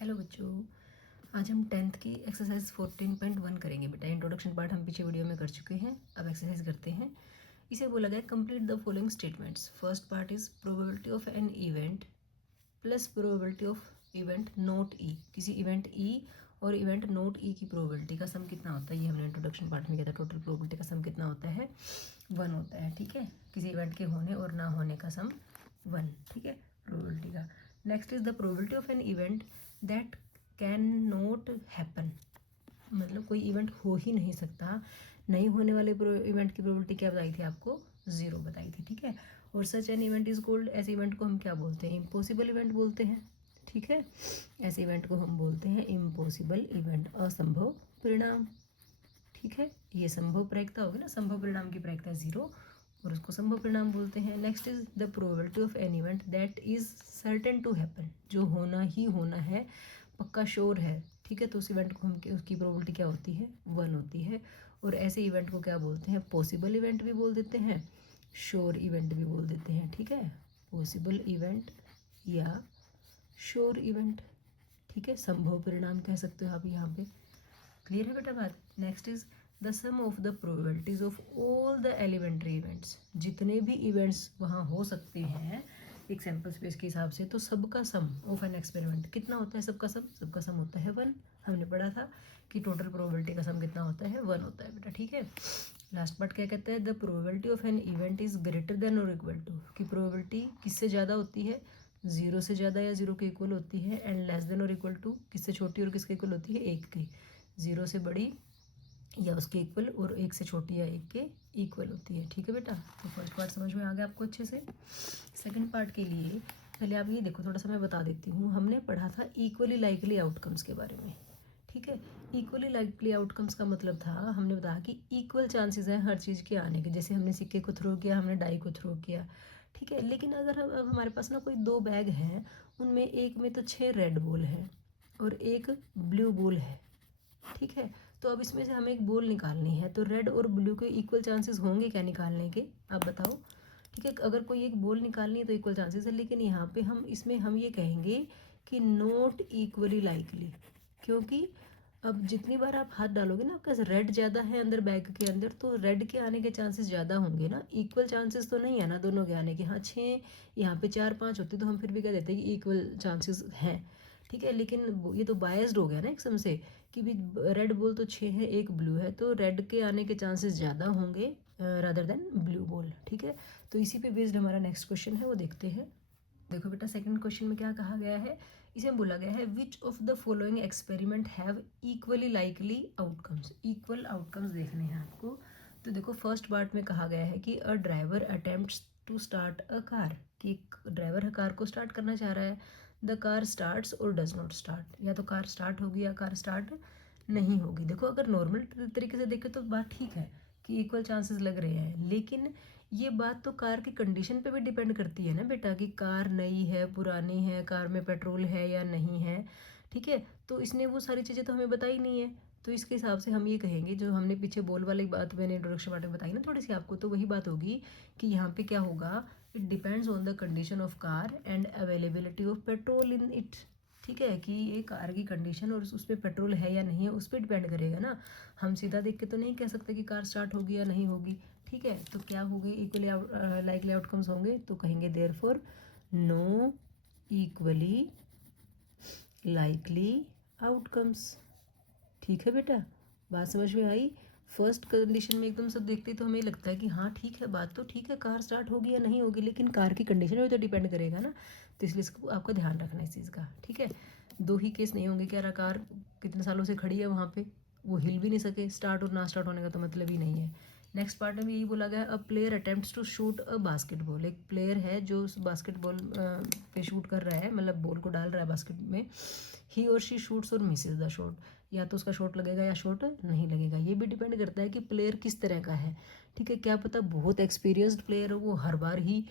Hello बच्चों, आज हम 10th की एक्सरसाइज 14.1 करेंगे बेटा। इंट्रोडक्शन पार्ट हम पीछे वीडियो में कर चुके हैं, अब एक्सरसाइज करते हैं। इसे बोला गया complete the following statements. First part is probability of an event plus probability of event not E. किसी इवेंट ई और इवेंट नोट ई की प्रोबेबिलिटी का सम कितना होता है, ये हमने इंट्रोडक्शन पार्ट में किया था। टोटल प्रोबेबिलिटी का सम कितना होता है, 1 होता है। ठीक है, किसी इवेंट के होने और ना होने का सम 1। ठीक है, प्रोबेबिलिटी का। Next is the probability of an event that can not happen, मतलब कोई इवेंट हो ही नहीं सकता। नहीं होने वाले इवेंट की प्रोबेबिलिटी क्या बताई थी आपको, 0 बताई थी। ठीक है, और such an event is called, ऐसे इवेंट को हम क्या बोलते हैं, इम्पॉसिबल इवेंट बोलते हैं। ठीक है, ऐसे इवेंट को हम बोलते हैं इम्पॉसिबल इवेंट, असंभव परिणाम। ठीक है, ये संभव प्रायिकता होगी ना, संभव परिणाम की प्रायिकता 0 और उसको संभव परिणाम बोलते हैं। Next is the probability of an event that is certain to happen, जो होना ही होना है, पक्का श्योर है। ठीक है, तो उस इवेंट को हम, उसकी प्रोबेबिलिटी क्या होती है, 1 होती है। और ऐसे इवेंट को क्या बोलते हैं, पॉसिबल इवेंट भी बोल देते हैं, श्योर इवेंट भी बोल देते हैं। ठीक है, पॉसिबल इवेंट या श्योर इवेंट। ठीक है, संभव परिणाम कह सकते हो आप यहाँ पे। क्लियर है बेटा बात। Next is the sum of the probabilities of all the elementary events. जितने भी इवेंट्स वहाँ हो सकते हैं एक सैम्पल स्पेस के हिसाब से, तो सबका सम ऑफ एन एक्सपेरिमेंट कितना होता है, सबका सम होता है 1। हमने पढ़ा था कि टोटल प्रोबेबिलिटी का सम कितना होता है, 1 होता है बेटा। ठीक है, लास्ट पार्ट क्या कहता है, the probability of an event is greater than और इक्वल टू, की प्रोबेबिलिटी किससे ज़्यादा होती है, 0 से ज़्यादा या 0 के इक्वल होती है। एंड लेस देन और इक्वल टू, किससे छोटी और किसके इक्वल होती है, 1 की। 0 से बड़ी या उसके इक्वल और 1 से छोटी या 1 के इक्वल होती है। ठीक है बेटा, तो फर्स्ट पार्ट समझ में आ गया आपको अच्छे से। सेकंड पार्ट के लिए पहले आप ये देखो, थोड़ा सा मैं बता देती हूँ। हमने पढ़ा था इक्वली लाइकली आउटकम्स के बारे में। ठीक है, इक्वली लाइकली आउटकम्स का मतलब था, हमने बताया कि इक्वल चांसेस हैं हर चीज़ के आने के। जैसे हमने सिक्के को थ्रो किया, हमने डाई को थ्रो किया। ठीक है, लेकिन अगर अब हमारे पास ना कोई 2 बैग हैं, उनमें एक में तो 6 रेड बॉल है और एक ब्लू बॉल है। ठीक है, तो अब इसमें से हमें एक बॉल निकालनी है, तो रेड और ब्लू के इक्वल चांसेस होंगे क्या निकालने के, आप बताओ। ठीक है, अगर कोई एक बॉल निकालनी है तो इक्वल चांसेस है, लेकिन यहाँ पे हम इसमें हम ये कहेंगे कि नॉट इक्वली लाइकली, क्योंकि अब जितनी बार आप हाथ डालोगे ना, आपका रेड ज़्यादा है अंदर बैग के अंदर, तो रेड के आने के चांसेस ज़्यादा होंगे ना। इक्वल चांसेस तो नहीं है ना दोनों के आने के। हाँ, 6 यहाँ पे 4 5 होते तो हम फिर भी कह देते हैं कि इक्वल चांसेस हैं। ठीक है, लेकिन ये तो बायस्ड हो गया ना एकदम से, कि भी रेड बॉल तो 6 है, एक ब्लू है, तो रेड के आने के चांसेस ज़्यादा होंगे रादर देन ब्लू बॉल। ठीक है, तो इसी पे बेस्ड हमारा नेक्स्ट क्वेश्चन है, वो देखते हैं। देखो बेटा, सेकंड क्वेश्चन में क्या कहा गया है, इसे बोला गया है विच of the following experiment have equally likely outcomes. Equal outcomes देखने हैं आपको। तो देखो, फर्स्ट पार्ट में कहा गया है कि a driver attempts to start a car, कि ड्राइवर कार को स्टार्ट करना चाह रहा है। द कार स्टार्ट्स और डज नॉट स्टार्ट, या तो कार स्टार्ट होगी या कार स्टार्ट नहीं होगी। देखो, अगर नॉर्मल तरीके से देखें तो बात ठीक है कि इक्वल चांसेस लग रहे हैं, लेकिन ये बात तो कार की कंडीशन पे भी डिपेंड करती है ना बेटा, कि कार नई है पुरानी है, कार में पेट्रोल है या नहीं है। ठीक है, तो इसने वो सारी चीज़ें तो हमें बताई नहीं है, तो इसके हिसाब से हम ये कहेंगे, जो हमने पीछे बॉल वाली बात मैंने इंट्रोडक्शन पार्ट में बताई ना थोड़ी सी आपको, तो वही बात होगी कि यहाँ पे क्या होगा, it depends on the condition of car and availability of petrol in it. ठीक है, कि ये कार की कंडीशन और उस पर पेट्रोल है या नहीं है, उस पर डिपेंड करेगा ना। हम सीधा देख के तो नहीं कह सकते कि कार स्टार्ट होगी या नहीं होगी। ठीक है, तो क्या होगी, इक्वली लाइकली आउटकम्स होंगे, तो कहेंगे therefore no equally likely outcomes. ठीक है बेटा, बात समझ में आई। फर्स्ट कंडीशन में एकदम सब देखते तो हमें लगता है कि हाँ ठीक है, बात तो ठीक है, कार स्टार्ट होगी या नहीं होगी, लेकिन कार की कंडीशन में तो डिपेंड करेगा ना, तो इसलिए इसको आपको ध्यान रखना है इस चीज़ का। ठीक है, 2 ही केस नहीं होंगे, क्या रहा, कार कितने सालों से खड़ी है वहाँ पे, वो हिल भी नहीं सके, स्टार्ट और ना स्टार्ट होने का तो मतलब ही नहीं है। नेक्स्ट पार्ट में यही बोला गया, a player attempts to shoot a basketball. एक प्लेयर है जो उस बास्केटबॉल पे शूट कर रहा है, मतलब बॉल को डाल रहा है बास्केट में। ही और शी शूट्स और मिसेज द शॉट, या तो उसका शॉट लगेगा या शॉट नहीं लगेगा। ये भी डिपेंड करता है कि प्लेयर किस तरह का है। ठीक है, क्या पता बहुत एक्सपीरियंस्ड प्लेयर हो, वो हर बार ही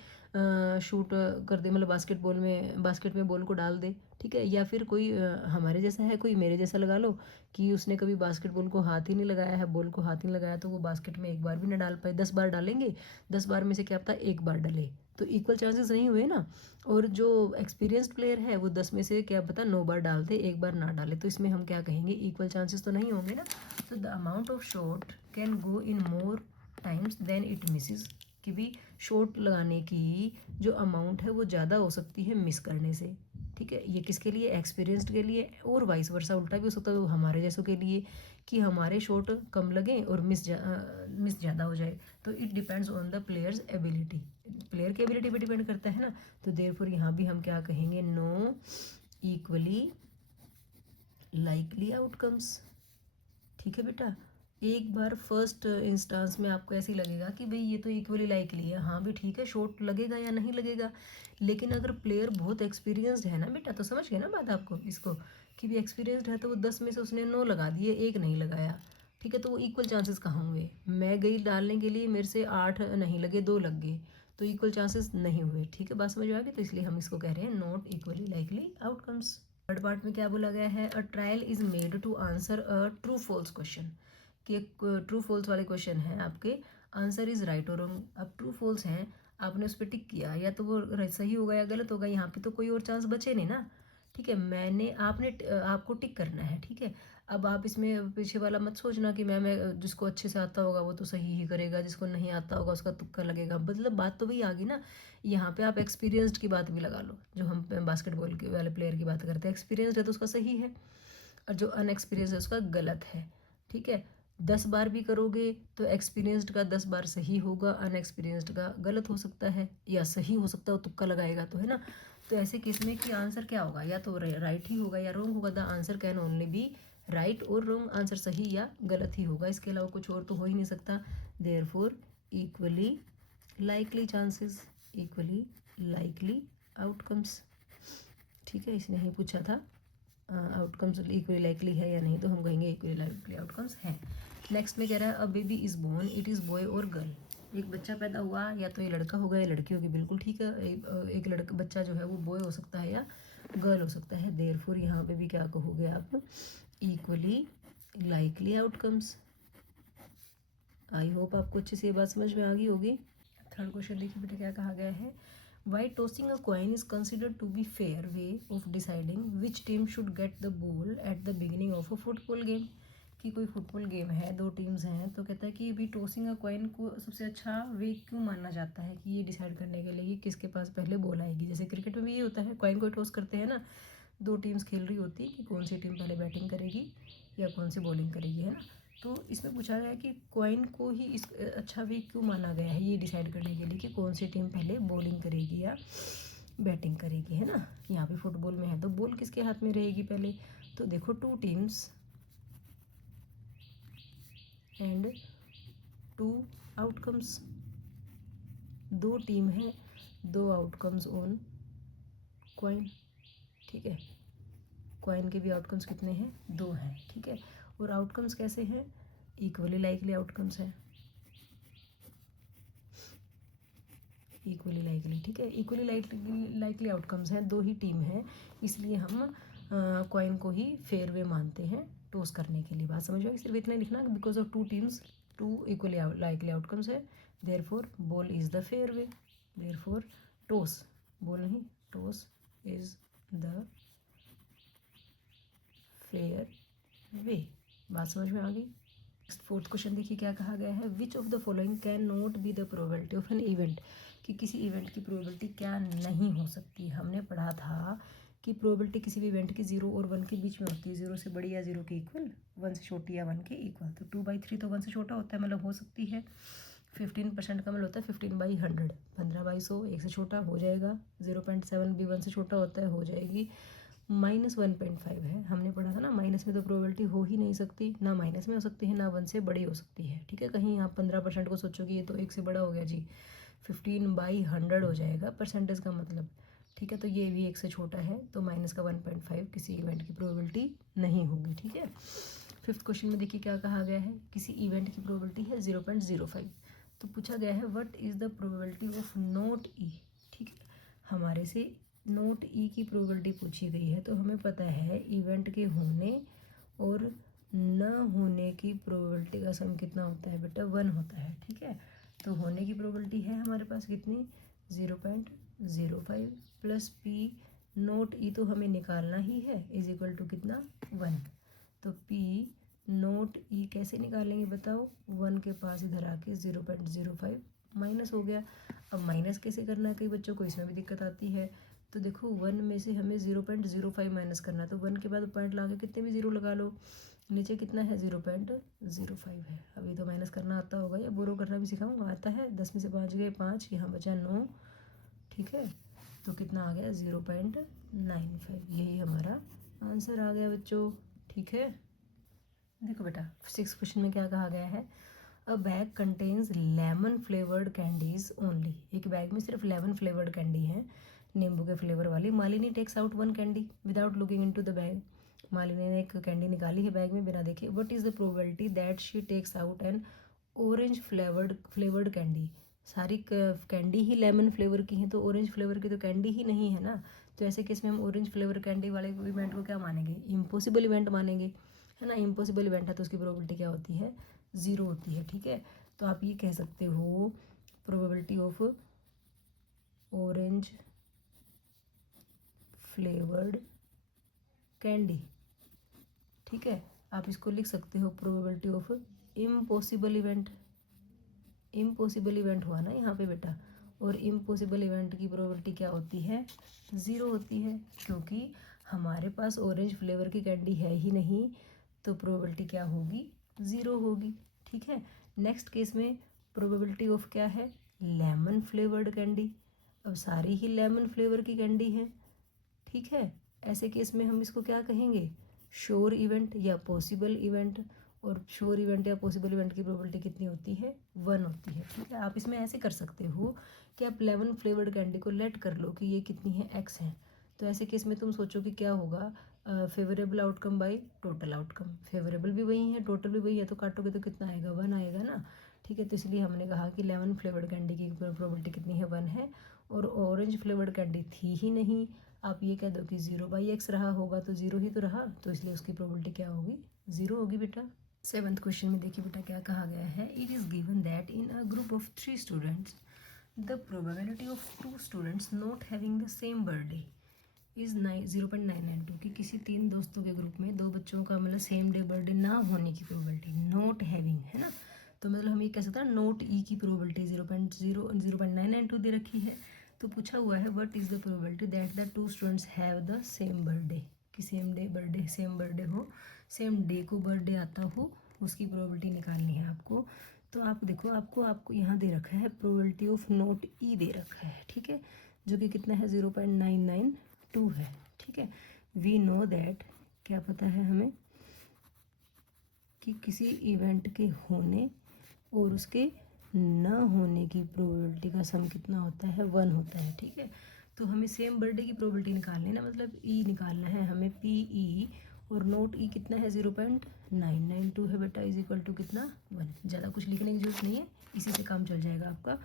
शूट कर दे, मतलब बास्केट में बॉल को डाल दे। ठीक है, या फिर कोई हमारे जैसा है, कोई मेरे जैसा लगा लो, कि उसने कभी बास्केटबॉल को हाथ ही नहीं लगाया है, बॉल को हाथ ही नहीं लगाया, तो वो बास्केट में एक बार भी ना डाल पाए। 10 बार डालेंगे, 10 बार में से क्या पता एक बार डले, तो इक्वल चांसेस नहीं हुए ना। और जो एक्सपीरियंस्ड प्लेयर है वो 10 में से क्या पता 9 बार डाल दे, 1 बार ना डाले, तो इसमें हम क्या कहेंगे, इक्वल चांसेस तो नहीं होंगे ना। तो the amount of shot can go in more times than it misses, कि भी शॉट लगाने की जो अमाउंट है वो ज़्यादा हो सकती है मिस करने से। ठीक है, ये किसके लिए, एक्सपीरियंस्ड के लिए, और वाइस वर्सा उल्टा भी हो सकता है तो हमारे जैसों के लिए, कि हमारे शॉट कम लगे और मिस ज़्यादा हो जाए। तो it depends on the players ability, player की एबिलिटी पे डिपेंड करता है ना। तो देयरफॉर यहाँ भी हम क्या कहेंगे, नो इक्वली लाइकली आउटकम्स। ठीक है बेटा, एक बार फर्स्ट इंस्टांस में आपको ऐसे ही लगेगा कि भाई ये तो इक्वली लाइकली है, हाँ भी ठीक है, शॉट लगेगा या नहीं लगेगा। लेकिन अगर प्लेयर बहुत एक्सपीरियंस्ड है ना बेटा, तो समझ गए ना बात आपको इसको, कि भी एक्सपीरियंस्ड है तो वो 10 में से उसने 9 लगा दिए, 1 नहीं लगाया। ठीक है, तो वो इक्वल चांसेस कहाँ हुए, मैं गई डालने के लिए, मेरे से 8 नहीं लगे, 2 लग गए, तो इक्वल चांसेस नहीं हुए। ठीक है, बात समझ में आ गई। तो इसलिए हम इसको कह रहे हैं not equally likely outcomes. Third part में क्या बोला गया है, a trial is made to answer a true false question, कि एक ट्रू फॉल्स वाले क्वेश्चन है आपके, आंसर इज राइट और रॉन्ग। अब ट्रू फॉल्स हैं, आपने उस पर टिक किया, या तो वो सही होगा या गलत होगा, यहाँ पे तो कोई और चांस बचे नहीं ना। ठीक है, आपको टिक करना है। ठीक है, अब आप इसमें पीछे वाला मत सोचना कि मैं जिसको अच्छे से आता होगा वो तो सही ही करेगा, जिसको नहीं आता होगा उसका तुक्का लगेगा। मतलब बात तो वही आ गई ना। यहाँ पे आप एक्सपीरियंस्ड की बात भी लगा लो, जो हम बास्केटबॉल के वाले प्लेयर की बात करते हैं, एक्सपीरियंस्ड है तो उसका सही है, और जो अनएक्सपीरियंस है उसका गलत है। ठीक है, 10 बार भी करोगे तो एक्सपीरियंस्ड का 10 बार सही होगा, अनएक्सपीरियंस्ड का गलत हो सकता है, या सही हो सकता है, वो तुक्का लगाएगा तो, है ना। तो ऐसे केस में कि आंसर क्या होगा, या तो राइट ही होगा या रॉन्ग होगा। The answer can only be right और रॉन्ग, आंसर सही या गलत ही होगा, इसके अलावा कुछ और तो हो ही नहीं सकता। Therefore equally likely chances, equally likely outcomes. ठीक है, इसने ही पूछा था आउटकम्स इक्वली लाइकली है या नहीं, तो हम कहेंगे इक्वली लाइकली आउटकम्स हैं। नेक्स्ट में कह रहा है, a baby is born, it is boy और गर्ल। एक बच्चा पैदा हुआ, या तो ये लड़का होगा या लड़की होगी, बिल्कुल ठीक है। एक लड़का बच्चा जो है वो बॉय हो सकता है या गर्ल हो सकता है। देयरफॉर यहाँ पे भी क्या कहोगे आप, equally likely outcomes. I hope आपको अच्छे से ये बात समझ में आ गई होगी। थर्ड क्वेश्चन देखिए बेटा क्या कहा गया है, why tossing a coin is considered to be fair way of deciding which team should get the ball at the beginning of a football game. कि कोई फुटबॉल गेम है, 2 टीम्स हैं, तो कहता है कि अभी टॉसिंग अ कॉइन को सबसे अच्छा वे क्यों माना जाता है, कि ये डिसाइड करने के लिए कि किसके पास पहले बॉल आएगी। जैसे क्रिकेट में भी ये होता है, कॉइन को टॉस करते हैं ना, 2 टीम्स खेल रही होती है कि कौन सी टीम पहले बैटिंग करेगी या कौन सी बॉलिंग करेगी, है ना। तो इसमें पूछा गया है कि कॉइन को ही इस अच्छा वे क्यों माना गया है, ये डिसाइड करने के लिए कि कौन सी टीम पहले बॉलिंग करेगी या बैटिंग करेगी, है ना। यहाँ पे फुटबॉल में है तो बॉल किसके हाथ में रहेगी पहले, तो देखो 2 टीम्स एंड 2 आउटकम्स, 2 टीम है, 2 आउटकम्स ऑन कॉइन। ठीक है, कॉइन के भी आउटकम्स कितने हैं, 2 हैं। ठीक है, और आउटकम्स कैसे हैं, इक्वली लाइकली आउटकम्स हैं, इक्वली लाइकली। ठीक है, इक्वली लाइकली आउटकम्स हैं, 2 ही टीम हैं, इसलिए हम कॉइन को ही फेयर वे मानते हैं टॉस करने के लिए। बात समझ में, सिर्फ इतना लिखना, because of 2 teams 2 equally likely outcomes है, therefore ball is the fair way, therefore toss, ball नहीं, toss is the fair way. बात समझ में आ गई। फोर्थ क्वेश्चन देखिए क्या कहा गया है, विच of the following can not be the probability of an event, कि किसी इवेंट की प्रोबेबिलिटी क्या नहीं हो सकती। हमने पढ़ा था कि प्रोबेबिलिटी किसी भी इवेंट की 0 और 1 के बीच में होती है, 0 से बड़ी या 0 के इक्वल, 1 से छोटी या 1 के इक्वल। तो 2/3 तो 1 से छोटा होता है, मतलब हो सकती है। 15% का मतलब होता है 15/100, 15/100 1 से छोटा हो जाएगा। 0.7 भी 1 से छोटा होता है, हो जाएगी। -1.5 है, हमने पढ़ा था ना, माइनस में तो प्रोबेबिलिटी हो ही नहीं सकती, ना माइनस में हो सकती है, ना 1 से बड़ी हो सकती है। ठीक है, कहीं आप 15% को सोचोगे ये तो 1 से बड़ा हो गया जी, 15/100 हो जाएगा परसेंटेज का मतलब। ठीक है, तो ये भी 1 से छोटा है, तो माइनस का 1.5 किसी इवेंट की प्रोबेबिलिटी नहीं होगी। ठीक है, फिफ्थ क्वेश्चन में देखिए क्या कहा गया है, किसी इवेंट की प्रोबेबिलिटी है 0.05, तो पूछा गया है what is the probability of not E. ठीक है, हमारे से नोट ई की प्रोबेबिलिटी पूछी गई है, तो हमें पता है इवेंट के होने और न होने की प्रोबेबिलिटी का सम कितना होता है बेटा, 1 होता है। ठीक है, तो होने की प्रोबेबिलिटी है हमारे पास कितनी, 0.05 प्लस पी नोट ई तो हमें निकालना ही है इज इक्वल टू कितना 1। तो पी नोट ई कैसे निकालेंगे बताओ, 1 के पास इधर आके 0.05 माइनस हो गया। अब माइनस कैसे करना है, कई बच्चों को इसमें भी दिक्कत आती है। तो देखो 1 में से हमें 0.05 माइनस करना है, तो 1 के बाद पॉइंट लगा के कितने भी जीरो लगा लो, नीचे कितना है 0.05 है। अभी तो माइनस करना आता होगा या बोरो करना भी सिखाऊंगा, आता है। 10 में से 5 गए 5, यहाँ बचा 9, ठीक है। तो कितना आ गया 0.95, यही हमारा आंसर आ गया बच्चों, ठीक है। देखो बेटा 6 क्वेश्चन में क्या कहा गया है, अ bag contains lemon flavoured candies only. एक बैग में सिर्फ लेमन फ्लेवर्ड कैंडी है, नींबू के फ्लेवर वाली। Malini takes out 1 candy without looking into the bag. Malini ने एक कैंडी निकाली है बैग में बिना देखे। What is the probability that she takes out an orange flavoured candy. सारी कैंडी ही लेमन फ्लेवर की हैं, तो ऑरेंज फ्लेवर की तो कैंडी ही नहीं है ना। तो ऐसे केस में हम ऑरेंज फ्लेवर कैंडी वाले इवेंट को क्या मानेंगे, इम्पॉसिबल इवेंट मानेंगे, है ना। इम्पॉसिबल इवेंट है तो उसकी प्रोबेबिलिटी क्या होती है, 0 होती है, ठीक है। तो आप ये कह सकते हो probability of orange flavoured candy, ठीक है। आप इसको लिख सकते हो probability of impossible event. Impossible event हुआ ना यहाँ पे बेटा, और इम्पॉसिबल इवेंट की प्रोबेबिलिटी क्या होती है, 0 होती है, क्योंकि हमारे पास ऑरेंज फ्लेवर की कैंडी है ही नहीं, तो प्रोबेबिलिटी क्या होगी, 0 होगी, ठीक है। नेक्स्ट केस में प्रोबेबिलिटी ऑफ क्या है, लेमन फ्लेवर्ड कैंडी। अब सारी ही लेमन फ्लेवर की कैंडी है, ठीक है। ऐसे केस में हम इसको क्या कहेंगे, श्योर इवेंट या पॉसिबल इवेंट। और श्योर इवेंट या पॉसिबल इवेंट की प्रोबेबिलिटी कितनी होती है, 1 होती है, ठीक है। आप इसमें ऐसे कर सकते हो कि आप लेमन फ्लेवर्ड कैंडी को लेट कर लो कि ये कितनी है, x है। तो ऐसे केस में तुम सोचो कि क्या होगा, favourable outcome by total outcome. Favourable भी वही है, टोटल भी वही है, तो काटोगे तो कितना आएगा, 1 आएगा ना, ठीक है। तो इसलिए हमने कहा कि लेमन फ्लेवर्ड कैंडी की प्रोबेबिलिटी कितनी है, 1 है। और ऑरेंज फ्लेवर्ड कैंडी थी ही नहीं, आप ये कह दो कि 0/x रहा होगा, तो 0 ही तो रहा, तो इसलिए उसकी प्रोबेबिलिटी क्या होगी, 0 होगी बेटा। 7th क्वेश्चन में देखिए बेटा क्या कहा गया है, it is given that in a group of 3 students the probability of 2 students not having the same birthday is 0.992। कि किसी 3 दोस्तों के ग्रुप में 2 बच्चों का मतलब सेम डे बर्थडे ना होने की प्रोबेबिलिटी, नॉट हैविंग है ना, तो मतलब हम ये कह सकते हैं नोट ई की प्रोबेबिलिटी 0.992 दे रखी है। तो पूछा हुआ है what is the probability that the 2 students have the same birthday, कि same day birthday, same birthday हो, सेम डे को बर्थडे आता हो, उसकी प्रोबेबिलिटी निकालनी है आपको। तो आप देखो आपको यहाँ दे रखा है प्रोबेबिलिटी ऑफ नोट ई दे रखा है, ठीक है, जो कि कितना है 0.992 है, ठीक है। वी नो दैट, क्या पता है हमें कि किसी इवेंट के होने और उसके न होने की प्रोबेबिलिटी का सम कितना होता है, 1 होता है, ठीक है। तो हमें सेम बर्थडे की प्रोबेबिलिटी निकालनी है ना, मतलब ई निकालना है हमें, पी ई, और नोट ई कितना है 0.992 है बेटा, इज इक्वल टू कितना 1। ज़्यादा कुछ लिखने की जरूरत नहीं है, इसी से काम चल जाएगा आपका,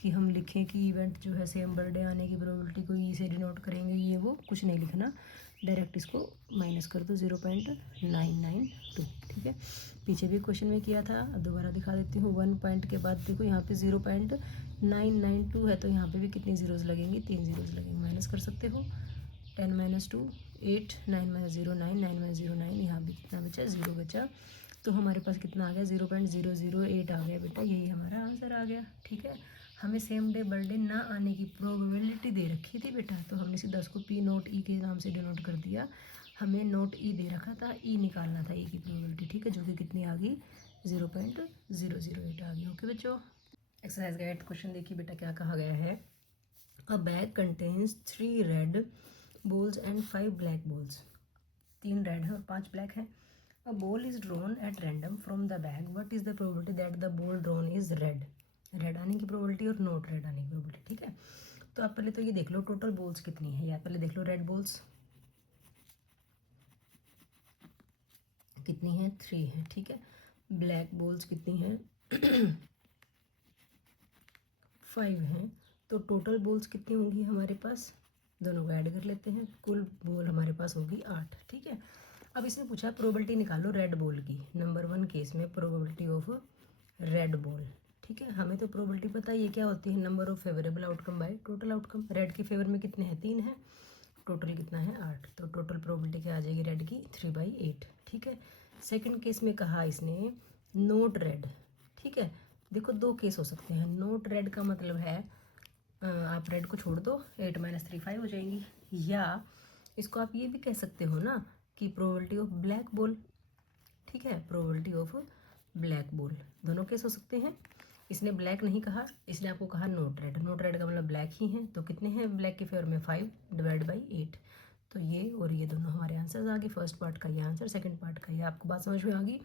कि हम लिखें कि इवेंट जो है सेम बर्थडे आने की प्रोबेबिलिटी को ई से डिनोट करेंगे, ये वो कुछ नहीं लिखना, डायरेक्ट इसको माइनस कर दो 0.992, ठीक है। पीछे भी क्वेश्चन में किया था, अब दोबारा दिखा देती हूँ। 1 पॉइंट के बाद देखो यहाँ पे 0.992 है, तो यहाँ पे भी कितनी जीरोज़ लगेंगी, 3 जीरोज़ लगेंगी, माइनस कर सकते हो। 10 - 2 8, 9 - 0 9, 9 - 0 9, यहाँ भी कितना बचा, 0 बचा। तो हमारे पास कितना आ गया, 0.008 आ गया बेटा, यही हमारा आंसर आ गया, ठीक है। हमें सेम डे बर्थडे ना आने की प्रोबेबिलिटी दे रखी थी बेटा, तो हमने सीधा उसको पी नोट ई के नाम से डिनोट कर दिया। हमें नोट ई दे रखा था, ई निकालना था ई की प्रोबेबिलिटी, ठीक है, जो कि कितनी आ गई, 0.008 आ गई। ओके बच्चों, एक्सरसाइज का 8th क्वेश्चन देखिए बेटा क्या कहा गया है, अ bag contains 3 red balls and 5 black balls. 3 red है और 5 ब्लैक है। A ball is drawn at random from the bag, what is the probability that the ball drawn is red. Red आने की प्रोबेबिलिटी और नॉट रेड आने की probability, ठीक है। तो आप पहले तो ये देख लो टोटल बॉल्स कितनी है, या पहले देख लो रेड बॉल्स कितनी है, 3 है, ठीक है। ब्लैक बॉल्स कितनी है 5 हैं। तो टोटल बॉल्स कितनी होंगी हमारे पास, दोनों को ऐड कर लेते हैं, कुल बॉल हमारे पास होगी 8, ठीक है। अब इसमें पूछा प्रोबेबिलिटी निकालो रेड बॉल की। नंबर 1 केस में प्रोबेबिलिटी ऑफ रेड बॉल, ठीक है, हमें तो प्रोबेबिलिटी पता है ये क्या होती है, number of favourable outcome by total outcome. Red के फेवर में कितने हैं, 3 हैं, टोटल कितना है 8, तो टोटल प्रोबेबिलिटी क्या आ जाएगी रेड की 3/8। ठीक है, सेकंड केस में कहा इसने नोट रेड। ठीक है, देखो दो केस हो सकते हैं। नोट रेड का मतलब है आप रेड को छोड़ दो, 8 - 3 5 हो जाएंगी, या इसको आप ये भी कह सकते हो ना कि प्रोबेबिलिटी ऑफ ब्लैक बॉल। ठीक है, प्रोबेबिलिटी ऑफ ब्लैक बॉल, दोनों केस हो सकते हैं। इसने ब्लैक नहीं कहा, इसने आपको कहा नोट रेड। नोट रेड का मतलब ब्लैक ही है, तो कितने हैं ब्लैक के फेवर में 5/8। तो ये और ये दोनों हमारे आंसर्स आ गए। फर्स्ट पार्ट का ये आंसर, सेकंड पार्ट का ये। आपको बात समझ में आ गई?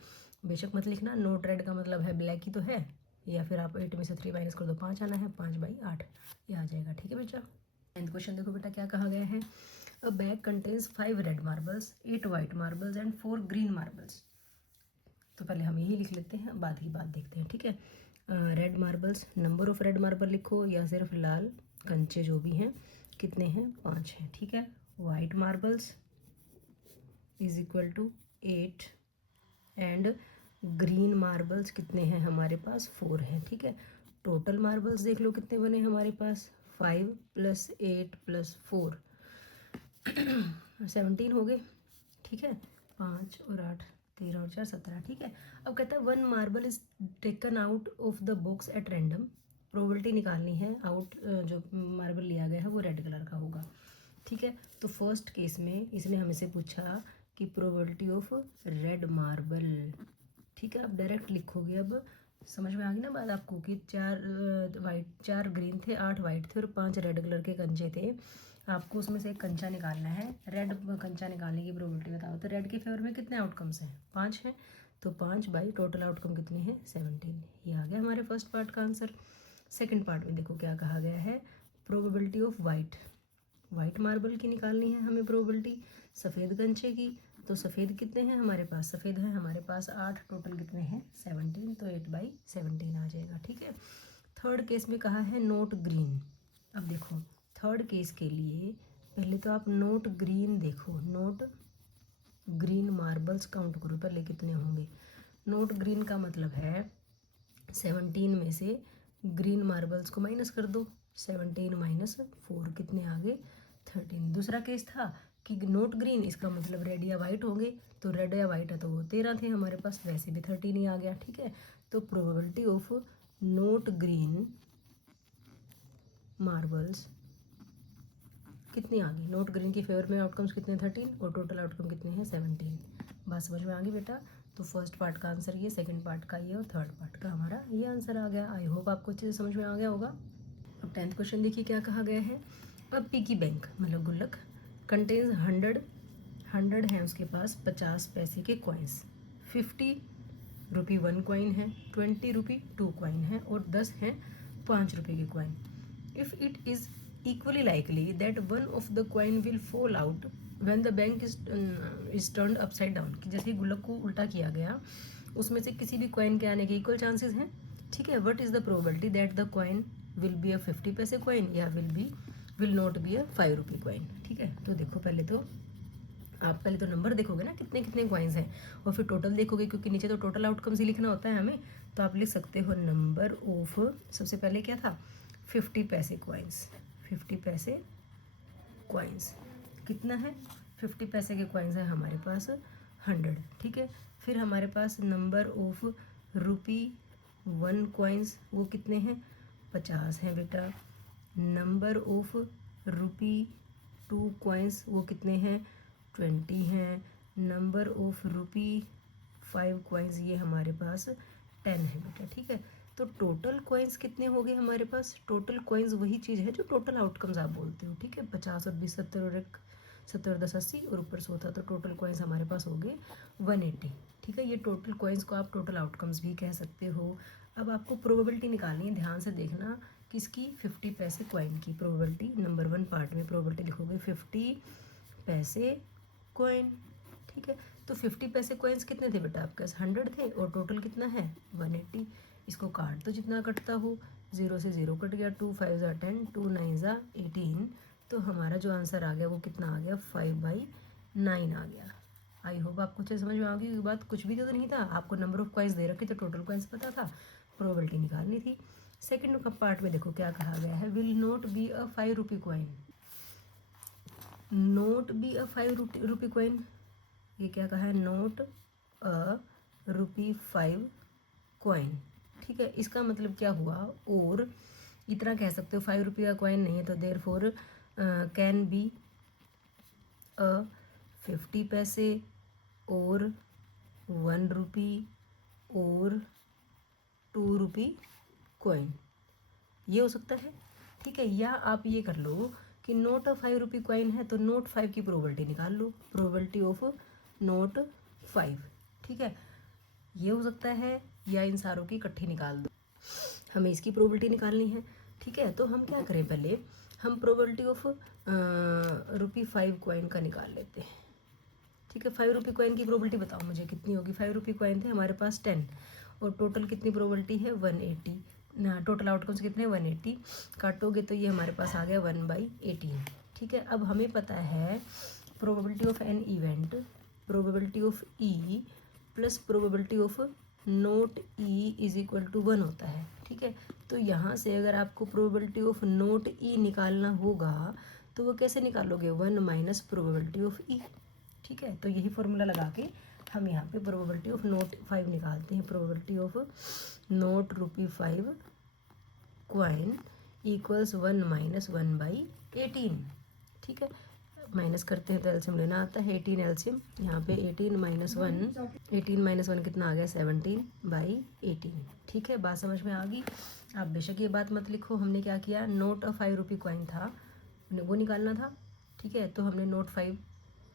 बेशक मत लिखना नोट रेड का मतलब है ब्लैक ही तो है, या फिर आप 8 में से 3 माइनस कर दो, 5 आना है, 5/8 ये आ जाएगा। ठीक है बेटा, एंड क्वेश्चन देखो बेटा क्या कहा गया है। अ bag contains 5 red marbles, 8 white marbles and 4 green marbles. तो पहले हम यही लिख लेते हैं, बाद की बात देखते हैं। ठीक है, red marbles, number of red marble लिखो या सिर्फ लाल कंचे जो भी हैं, कितने हैं 5 हैं। ठीक है, white marbles is equal to 8 and green marbles कितने हैं हमारे पास 4 हैं। ठीक है, टोटल मार्बल्स देख लो कितने बने हमारे पास, 5 + 8 + 4 17 हो गए। ठीक है, 5 और 8 13 और 4 17। ठीक है, अब कहता है 1 marble is taken out of the box at random. Probability निकालनी है, आउट जो मार्बल लिया गया है वो रेड कलर का होगा। ठीक है, तो फर्स्ट केस में इसने हमसे पूछा कि प्रोबेबिलिटी ऑफ रेड मार्बल। ठीक है, अब डायरेक्ट लिखोगे। अब समझ में आ गई ना बात आपको कि 4 ग्रीन थे, 8 वाइट थे और 5 रेड कलर के कंचे थे। आपको उसमें से एक कंचा निकालना है, रेड कंचा निकालने की प्रोबेबिलिटी बताओ। तो रेड के फेवर में कितने आउटकम्स हैं, 5 हैं, तो 5 बाई टोटल आउटकम कितने हैं 17। ये आ गया हमारे फर्स्ट पार्ट का आंसर। सेकंड पार्ट में देखो क्या कहा गया है, प्रोबेबिलिटी ऑफ वाइट मार्बल की निकालनी है हमें प्रोबेबिलिटी, सफ़ेद कंचे की। तो सफ़ेद कितने हैं हमारे पास, सफ़ेद हैं हमारे पास 8, टोटल कितने हैं 17, तो 8/17 आ जाएगा। ठीक है, थर्ड केस में कहा है नोट ग्रीन। अब देखो थर्ड केस के लिए पहले तो आप नोट ग्रीन देखो, नोट ग्रीन मार्बल्स काउंट करो पहले कितने होंगे। नोट ग्रीन का मतलब है 17 में से ग्रीन मार्बल्स को माइनस कर दो, 17 - 4 कितने आ गए 13। दूसरा केस था कि नोट ग्रीन, इसका मतलब रेड या वाइट होंगे, तो रेड या वाइट है तो वो 13 थे हमारे पास, वैसे भी 13 ही आ गया। ठीक है, तो probability of note green marbles कितनी आ गई, नोट ग्रीन की फेवर में आउटकम्स कितने 13 और टोटल आउटकम कितने हैं 17। बात समझ में आ गई बेटा? तो फर्स्ट पार्ट का आंसर ये, सेकंड पार्ट का ये और थर्ड पार्ट का हमारा ये आंसर आ गया। आई होप आपको अच्छे से समझ में आ गया होगा। अब 10th क्वेश्चन देखिए क्या कहा गया है। अब पिगी बैंक मतलब गुल्लक कंटेन्स 100 हैं उसके पास 50 पैसे के कॉइन्स, 50 रुपये 1 कॉइन है, 20 रुपये 2 कॉइन है और 10 हैं 5 रुपये के coin. If it is equally likely that one of the coin will fall out when the bank is turned upside down, कि जैसे ही गुल्लक को उल्टा किया गया उसमें से किसी भी कॉइन के आने के इक्वल चांसेस हैं। ठीक है, what is the probability that the coin will be a 50 पैसे कॉइन या विल नॉट बी अ 5 रुपये कॉइन। ठीक है, तो देखो पहले तो नंबर देखोगे ना कितने कितने कॉइन्स हैं, और फिर टोटल देखोगे, क्योंकि नीचे तो टोटल आउटकम्स ही लिखना होता है हमें। तो आप लिख सकते हो नंबर ऑफ, सबसे पहले क्या था 50 पैसे कॉइन्स, 50 पैसे कॉइन्स कितना है 50 पैसे के कॉइन्स है हमारे पास 100। ठीक है, फिर हमारे पास नंबर ऑफ ₹1 कॉइन्स वो कितने हैं 50 हैं बेटा। नंबर ऑफ ₹2 कॉइन्स वो कितने हैं 20 हैं। नंबर ऑफ ₹5 कॉइन्स ये हमारे पास 10 है बेटा। ठीक है, तो टोटल कॉइन्स कितने हो गए हमारे पास, टोटल कॉइन्स वही चीज़ है जो टोटल आउटकम्स आप बोलते हो। ठीक है, 50 और 20 70 और 70 और 10 80 और ऊपर 100 था, तो टोटल कॉइन्स हमारे पास हो गए 180। ठीक है, ये टोटल कॉइन्स को आप टोटल आउटकम्स भी कह सकते हो। अब आपको प्रोबेबिलिटी निकालनी है, ध्यान से देखना किसकी 50 पैसे कॉइन की प्रोबेबिलिटी। नंबर 1 पार्ट में प्रोबेबिलिटी लिखोगे 50 पैसे कॉइन। ठीक है, तो 50 पैसे कॉइन्स कितने थे बेटा आपके पास 100 थे और टोटल कितना है 180। इसको काट तो जितना कटता हो, 0 से 0 कट गया, 2 5 ज़ा 10, 2 9 ज़ा 18, तो हमारा जो आंसर आ गया वो कितना आ गया 5/9 आ गया। आई होप आपको अच्छे समझ में आ गई बात, कुछ भी तो नहीं था आपको, नंबर ऑफ कॉइन्स दे रखे तो टोटल कॉइन्स पता था, प्रोबेबिलिटी निकालनी थी। सेकंड का पार्ट में देखो क्या कहा गया है, will note be a 5 rupee coin, note be a 5 rupee coin, ये क्या कहा है, नोट अ रुपी 5 कॉइन, ठीक है। इसका मतलब क्या हुआ, और इतना कह सकते हो 5 रुपये का कॉइन नहीं है तो therefore can be a 50 paise और 1 रुपी और 2 रुपी कॉइन, ये हो सकता है, ठीक है। या आप ये कर लो कि नोट 5 रुपी कॉइन है तो नोट 5 की प्रोबेबिलिटी निकाल लो, प्रोबेबिलिटी ऑफ नोट 5, ठीक है, ये हो सकता है। या इन सारों की इकट्ठी निकाल दो, हमें इसकी प्रोबेबिलिटी निकालनी है, ठीक है। तो हम क्या करें, पहले हम प्रोबेबिलिटी ऑफ रुपी 5 कॉइन का निकाल लेते हैं, ठीक है। 5 रुपी कॉइन की प्रोबेबिलिटी बताओ मुझे कितनी होगी। 5 रुपी कॉइन थे हमारे पास 10 और टोटल कितनी प्रोबेबिलिटी है 180 ना, टोटल आउटकम्स कितने 180, काटोगे तो ये हमारे पास आ गया 1/18, ठीक है। अब हमें पता है probability of an event, probability of E plus probability of not E is equal to 1 होता है, ठीक है। तो यहाँ से अगर आपको प्रोबेबिलिटी ऑफ नोट ई निकालना होगा तो वो कैसे निकालोगे, 1 माइनस प्रोबेबिलिटी ऑफ ई, ठीक है। तो यही फॉर्मूला लगा के हम यहाँ पे प्रोबेबिलिटी ऑफ नोट 5 निकालते हैं, probability of note rupee 5 coin equals 1 minus 1/18, ठीक है। माइनस करते हैं तो एलसीएम लेना आता है, 18 एलसीएम, यहाँ पे 18 माइनस 1 कितना आ गया 17/18, ठीक है। बात समझ में आ गई। आप बेशक ये बात मत लिखो, हमने क्या किया, नोट 5 रुपी कॉइन था वो निकालना था, ठीक है। तो हमने नोट 5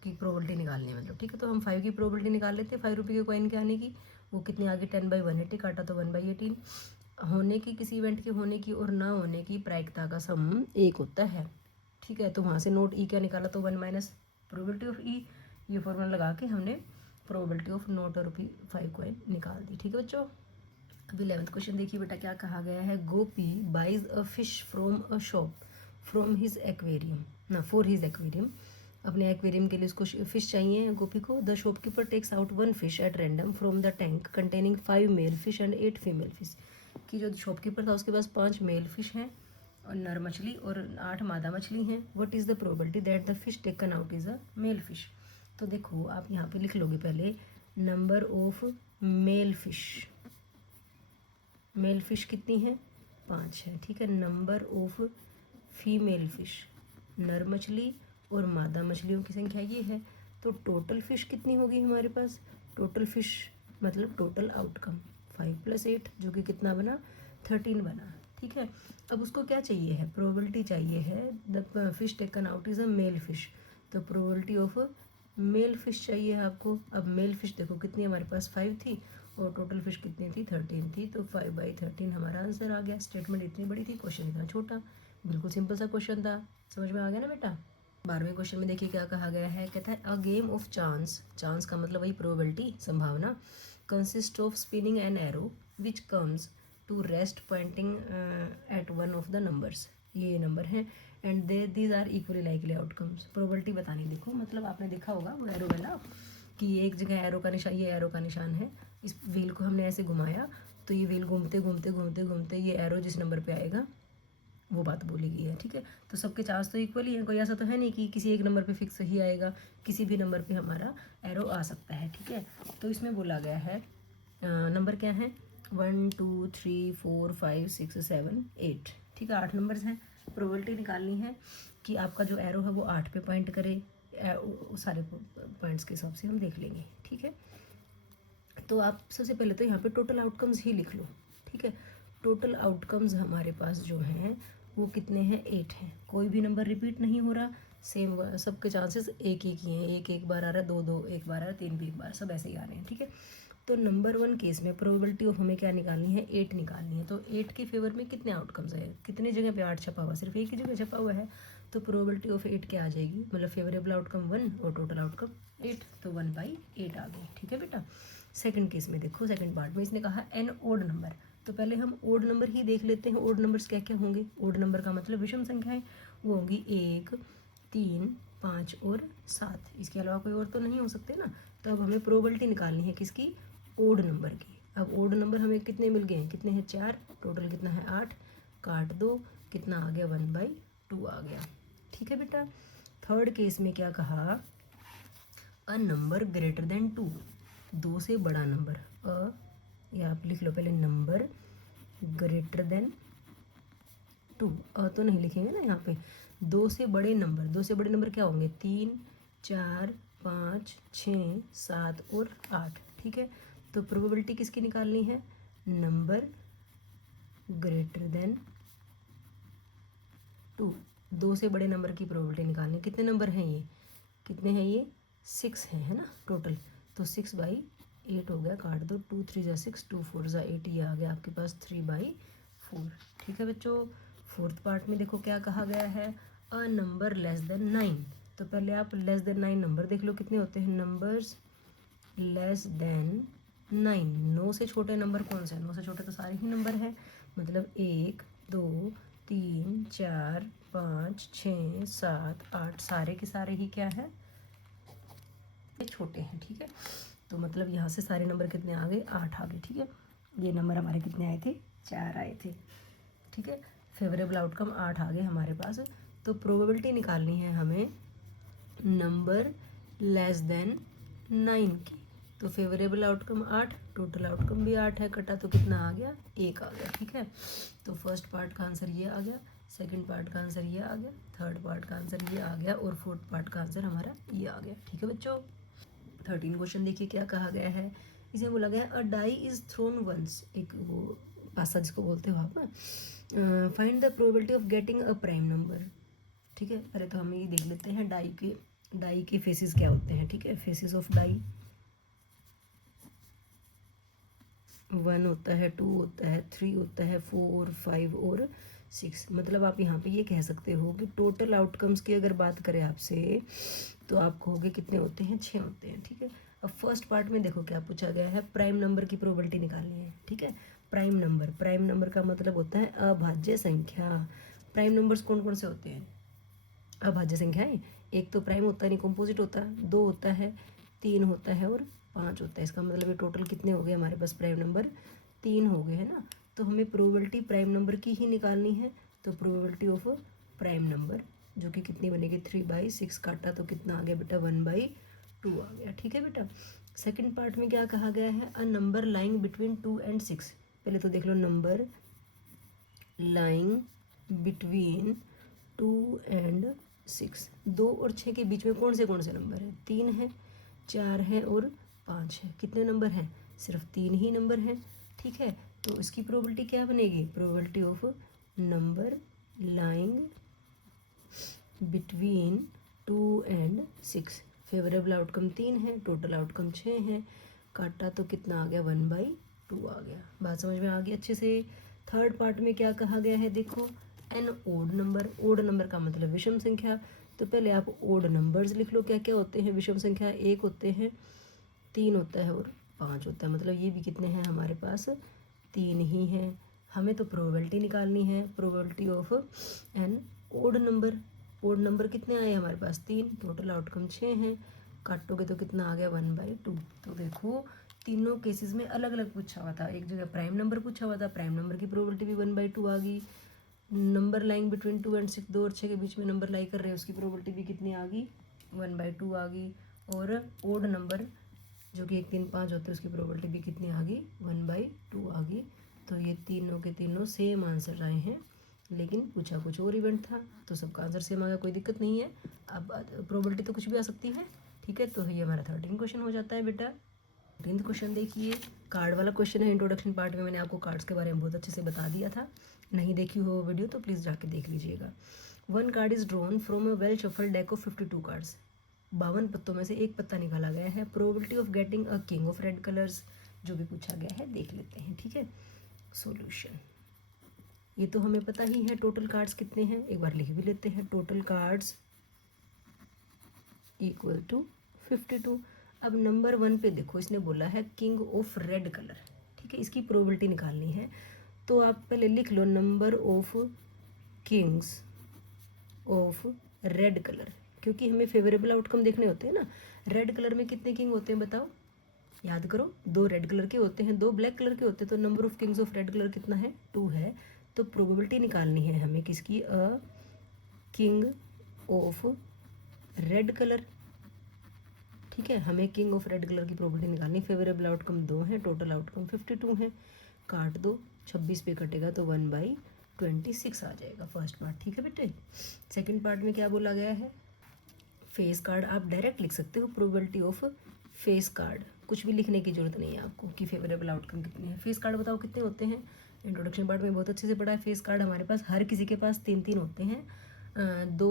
की प्रोबेबिलिटी निकालनी है, मतलब ठीक है। तो हम 5 की प्रोबेबिलिटी निकाल लेते हैं 5 रुपये के कॉइन के आने की, वो कितनी आ गई 10/180, काटा तो 1/18, होने की किसी इवेंट की होने की और ना होने की प्रायिकता का सम 1 होता है, ठीक है। तो वहाँ से नोट ई क्या निकाला तो 1 माइनस प्रोबेबिलिटी ऑफ ई, ये फॉर्मूला लगा के हमने प्रोबेबिलिटी ऑफ नोट और रुपी 5 कॉइन निकाल दी, ठीक है बच्चों। अब 11th क्वेश्चन देखिए बेटा क्या कहा गया है, Gopi buys a fish from a shop from his aquarium ना फॉर हिज एक्वेरियम, अपने एक्वेरियम के लिए उसको फिश चाहिए गोपी को। The shopkeeper takes out 1 fish at random from the tank containing 5 male fish and 8 female fish, कि जो शॉपकीपर था उसके पास 5 मेल फिश हैं और नर मछली और 8 मादा मछली हैं। What is the probability that the fish taken out is a male fish. तो देखो आप यहाँ पे लिख लोगे पहले number of male fish, male fish कितनी है 5 है, ठीक है। नंबर ऑफ फीमेल फिश, नर मछली और मादा मछलियों की संख्या ये है। तो टोटल फिश कितनी होगी हमारे पास, टोटल फिश मतलब टोटल आउटकम 5 + 8 जो कि कितना बना 13 बना, ठीक है। अब उसको क्या चाहिए है, प्रोबेबिलिटी चाहिए है the fish taken out is a male fish, तो प्रोबेबिलिटी ऑफ मेल फिश चाहिए आपको। अब मेल फिश देखो कितनी हमारे पास 5 थी और टोटल फिश कितनी थी 13 थी, तो 5/13 हमारा आंसर आ गया। स्टेटमेंट इतनी बड़ी थी, क्वेश्चन इतना छोटा, बिल्कुल सिंपल सा क्वेश्चन था, समझ में आ गया ना बेटा। 12वें क्वेश्चन में देखिए क्या कहा गया है, कहता है a game of chance, chance का मतलब वही प्रोबेबिलिटी संभावना, consist of spinning an arrow which comes to rest pointing at one of the numbers, ये नंबर हैं and they these are equally likely outcomes. Probability बतानी, देखो मतलब आपने देखा होगा वो एरो वाला कि एक जगह एरो का निशान, ये एरो का निशान है, इस व्हील को हमने ऐसे घुमाया तो ये व्हील घूमते घूमते घूमते घूमते ये एरो जिस नंबर पे आएगा वो बात बोली गई है, ठीक है। तो सबके चांस तो इक्वल ही हैं, कोई ऐसा तो है नहीं कि किसी एक नंबर पे फिक्स ही आएगा, किसी भी नंबर पे हमारा एरो आ सकता है, ठीक है। तो इसमें बोला गया है नंबर क्या है 1 2 3 4 5 6 7 8, ठीक है, 8 नंबर्स हैं। प्रोबेबिलिटी निकालनी है कि आपका जो एरो है वो 8 पे पॉइंट करे, सारे पॉइंट्स के हिसाब से हम देख लेंगे, ठीक है। तो आप सबसे पहले तो यहाँ पे टोटल आउटकम्स ही लिख लो, ठीक है। टोटल आउटकम्स हमारे पास जो हैं वो कितने हैं 8 हैं, कोई भी नंबर रिपीट नहीं हो रहा, सेम सबके चांसेस एक ही हैं, एक एक बार आ रहा है, 2 2 एक बार आ रहा है, 3 भी एक बार, सब ऐसे ही आ रहे हैं, ठीक है। तो नंबर 1 केस में प्रोबेबिलिटी ऑफ हमें क्या निकालनी है 8 निकालनी है। तो 8 के फेवर में कितने आउटकम्स है, कितने जगह पे 8 छपा हुआ, सिर्फ एक ही जगह छपा हुआ है, तो प्रोबेबिलिटी ऑफ 8 क्या आ जाएगी, मतलब फेवरेबल आउटकम 1 और टोटल आउटकम 8, तो 1/8 आ गई, ठीक है बेटा। सेकंड केस में देखो, सेकंड पार्ट में इसने कहा एन ओड नंबर, तो पहले हम ओड नंबर ही देख लेते हैं। ओड नंबर्स क्या क्या होंगे, ओड नंबर का मतलब विषम संख्याएं, वो होंगी 1 3 5 और 7, इसके अलावा कोई और तो नहीं हो सकते ना। तो अब हमें प्रोबेबिलिटी निकालनी है किसकी, ओड नंबर की। अब ओड नंबर हमें कितने मिल गए हैं, कितने हैं 4, टोटल कितना है 8, काट दो, कितना आ गया 1/2 आ गया। ठीक है बेटा। थर्ड केस में क्या कहा, अ नंबर ग्रेटर देन 2, 2 से बड़ा नंबर, या आप लिख लो पहले नंबर ग्रेटर देन 2, तो नहीं लिखेंगे ना यहाँ पे, 2 से बड़े नंबर, 2 से बड़े नंबर क्या होंगे 3, 4, 5, 6, 7 और 8। ठीक है, तो प्रोबेबिलिटी किसकी निकालनी है, नंबर ग्रेटर देन 2, 2 से बड़े नंबर की प्रोबेबिलिटी निकालनी। कितने नंबर हैं ये, कितने हैं ये 6 हैं, है ना टोटल, तो 6/8 हो गया, काट दो, 2 3 जा 6, 2 4 जा 8, ये आ गया आपके पास 3/4। ठीक है बच्चों। फोर्थ पार्ट में देखो क्या कहा गया है, अ नंबर लेस देन 9, तो पहले आप लेस देन 9 नंबर देख लो कितने होते हैं, नंबर्स लेस देन 9, 9 से छोटे नंबर कौन से हैं, 9 से छोटे तो सारे ही नंबर हैं, मतलब 1 2 3 4 5 6 7 8, सारे के सारे ही क्या है छोटे हैं। ठीक है, तो मतलब यहाँ से सारे नंबर कितने आ गए 8 आ गए। ठीक है, ये नंबर हमारे कितने आए थे 4 आए थे। ठीक है, फेवरेबल आउटकम 8 आ गए हमारे पास। तो प्रोबेबिलिटी निकालनी है हमें नंबर लेस देन 9 की, तो फेवरेबल आउटकम 8, टोटल आउटकम भी 8 है, कटा तो कितना आ गया 1 आ गया। ठीक है, तो फर्स्ट पार्ट का आंसर ये आ गया, सेकंड पार्ट का आंसर ये आ गया, थर्ड पार्ट का आंसर ये आ गया और फोर्थ पार्ट का आंसर हमारा ये आ गया। ठीक है बच्चों। 13 क्वेश्चन देखिए क्या कहा गया है, इसे बोला गया है a die is throne once, एक वो पासा जिसको बोलते हो आप, find the probability of getting a prime number. ठीक है, पहले तो हम ये देख लेते हैं डाई के फेसेस क्या होते हैं। ठीक है, फेसेस ऑफ डाई 1 होता है, 2 होता है, 3 होता है, 4 5 और 6। मतलब आप यहाँ पे ये कह सकते हो कि टोटल आउटकम्स की अगर बात करें आपसे, तो आप कहोगे कितने होते हैं 6 होते हैं। ठीक है, अब फर्स्ट पार्ट में देखो क्या पूछा गया है, प्राइम नंबर की प्रोबेबिलिटी निकालनी है। ठीक है, प्राइम नंबर का मतलब होता है अभाज्य संख्या। प्राइम नंबर्स कौन कौन से होते हैं, अभाज्य संख्याएं, एक तो प्राइम होता है नहीं कंपोजिट होता, 2 होता है, 3 होता है और 5 होता है। इसका मतलब ये टोटल कितने हो गए हमारे पास प्राइम नंबर 3 हो गए, है ना। तो हमें प्रोबेबिलिटी प्राइम नंबर की ही निकालनी है, तो प्रोबेबिलिटी ऑफ प्राइम नंबर जो कि कितनी बनेगी 3/6, काटा तो कितना आ गया बेटा 1/2 आ गया। ठीक है बेटा। सेकेंड पार्ट में क्या कहा गया है, a number lying between 2 and 6। पहले तो देख लो, नंबर लाइंग बिटवीन 2 एंड 6, 2 और 6 के बीच में कौन से नंबर हैं, 3 है, 4 है और 5 है। कितने नंबर हैं, सिर्फ 3 ही नंबर हैं। ठीक है, तो इसकी प्रोबेबिलिटी क्या बनेगी, probability of number lying between 2 and 6। Favourable outcome 3 है, टोटल आउटकम 6 है, काटा तो कितना आ गया 1/2 आ गया। बात समझ में आ गई अच्छे से। थर्ड पार्ट में क्या कहा गया है, देखो an odd number, odd number का मतलब विषम संख्या। तो पहले आप ओड नंबर्स लिख लो क्या क्या होते हैं विषम संख्या, 1 होते हैं, 3 होता है और 5 होता है। मतलब ये भी कितने हैं हमारे पास 3 ही हैं। हमें तो प्रोबेबिलिटी निकालनी है, probability of an odd number. Odd number कितने आए हमारे पास 3, टोटल आउटकम 6 हैं, काटोगे तो कितना आ गया 1/2। तो देखो तीनों केसेस में अलग अलग पूछा हुआ था, एक जगह प्राइम नंबर पूछा हुआ था, प्राइम नंबर की प्रोबेबिलिटी भी 1/2 आ गई। नंबर लाइंग बिटवीन 2 एंड 6, 2 और 6 के बीच में नंबर लाई कर रहे हैं, उसकी प्रोबेबिलिटी भी कितनी आ गई 1/2 आ गई। और ओड नंबर जो कि 1 3 5 होते हैं, उसकी प्रोबेबिलिटी भी कितनी आ गई 1/2 आ गई। तो ये तीनों के तीनों सेम आंसर आए हैं, लेकिन पूछा कुछ और इवेंट था, तो सबका आंसर सेम आ गया, कोई दिक्कत नहीं है। अब प्रोबेबिलिटी तो कुछ भी आ सकती है। ठीक है, तो ये हमारा 13 क्वेश्चन हो जाता है बेटा। 14 क्वेश्चन देखिए, कार्ड वाला क्वेश्चन है। इंट्रोडक्शन पार्ट में मैंने आपको कार्ड्स के बारे में बहुत अच्छे से बता दिया था, नहीं देखी हो वीडियो तो प्लीज़ जाके देख लीजिएगा। 1 card is drawn from a well shuffled deck of 52 cards. 52 पत्तों में से एक पत्ता निकाला गया है। Probability of getting a king of red colours, जो भी पूछा गया है देख लेते हैं। ठीक है, सॉल्यूशन ये तो हमें पता ही है, टोटल कार्ड्स कितने हैं एक बार लिख भी लेते हैं। Total cards equal to 52। अब नंबर 1 पे देखो, इसने बोला है किंग ऑफ रेड कलर। ठीक है, इसकी प्रोबेबिलिटी निकालनी है, तो आप पहले लिख लो number of kings of red colour, क्योंकि हमें फेवरेबल आउटकम देखने होते हैं ना। रेड कलर में कितने किंग होते हैं बताओ, याद करो, 2 रेड कलर के होते हैं, 2 ब्लैक कलर के होते हैं, तो number of kings of red colour कितना है? 2 है। तो प्रोबेबिलिटी निकालनी है हमें किसकी? A king of red colour. ठीक है, हमें किंग ऑफ रेड कलर की प्रोबेबिलिटी निकालनी। फेवरेबल आउटकम 2 है, टोटल आउटकम 52 है। काट दो, 26 पे कटेगा तो 1/26 आ जाएगा फर्स्ट पार्ट। ठीक है बेटे। सेकंड पार्ट में क्या बोला गया है? Face card. आप डायरेक्ट लिख सकते हो प्रोबेबिलिटी ऑफ फेस कार्ड, कुछ भी लिखने की जरूरत नहीं है आपको कि फेवरेबल आउटकम कितने हैं। फेस कार्ड बताओ कितने होते हैं? इंट्रोडक्शन पार्ट में बहुत अच्छे से पढ़ा है। फेस कार्ड हमारे पास हर किसी के पास 3-3 होते हैं। 2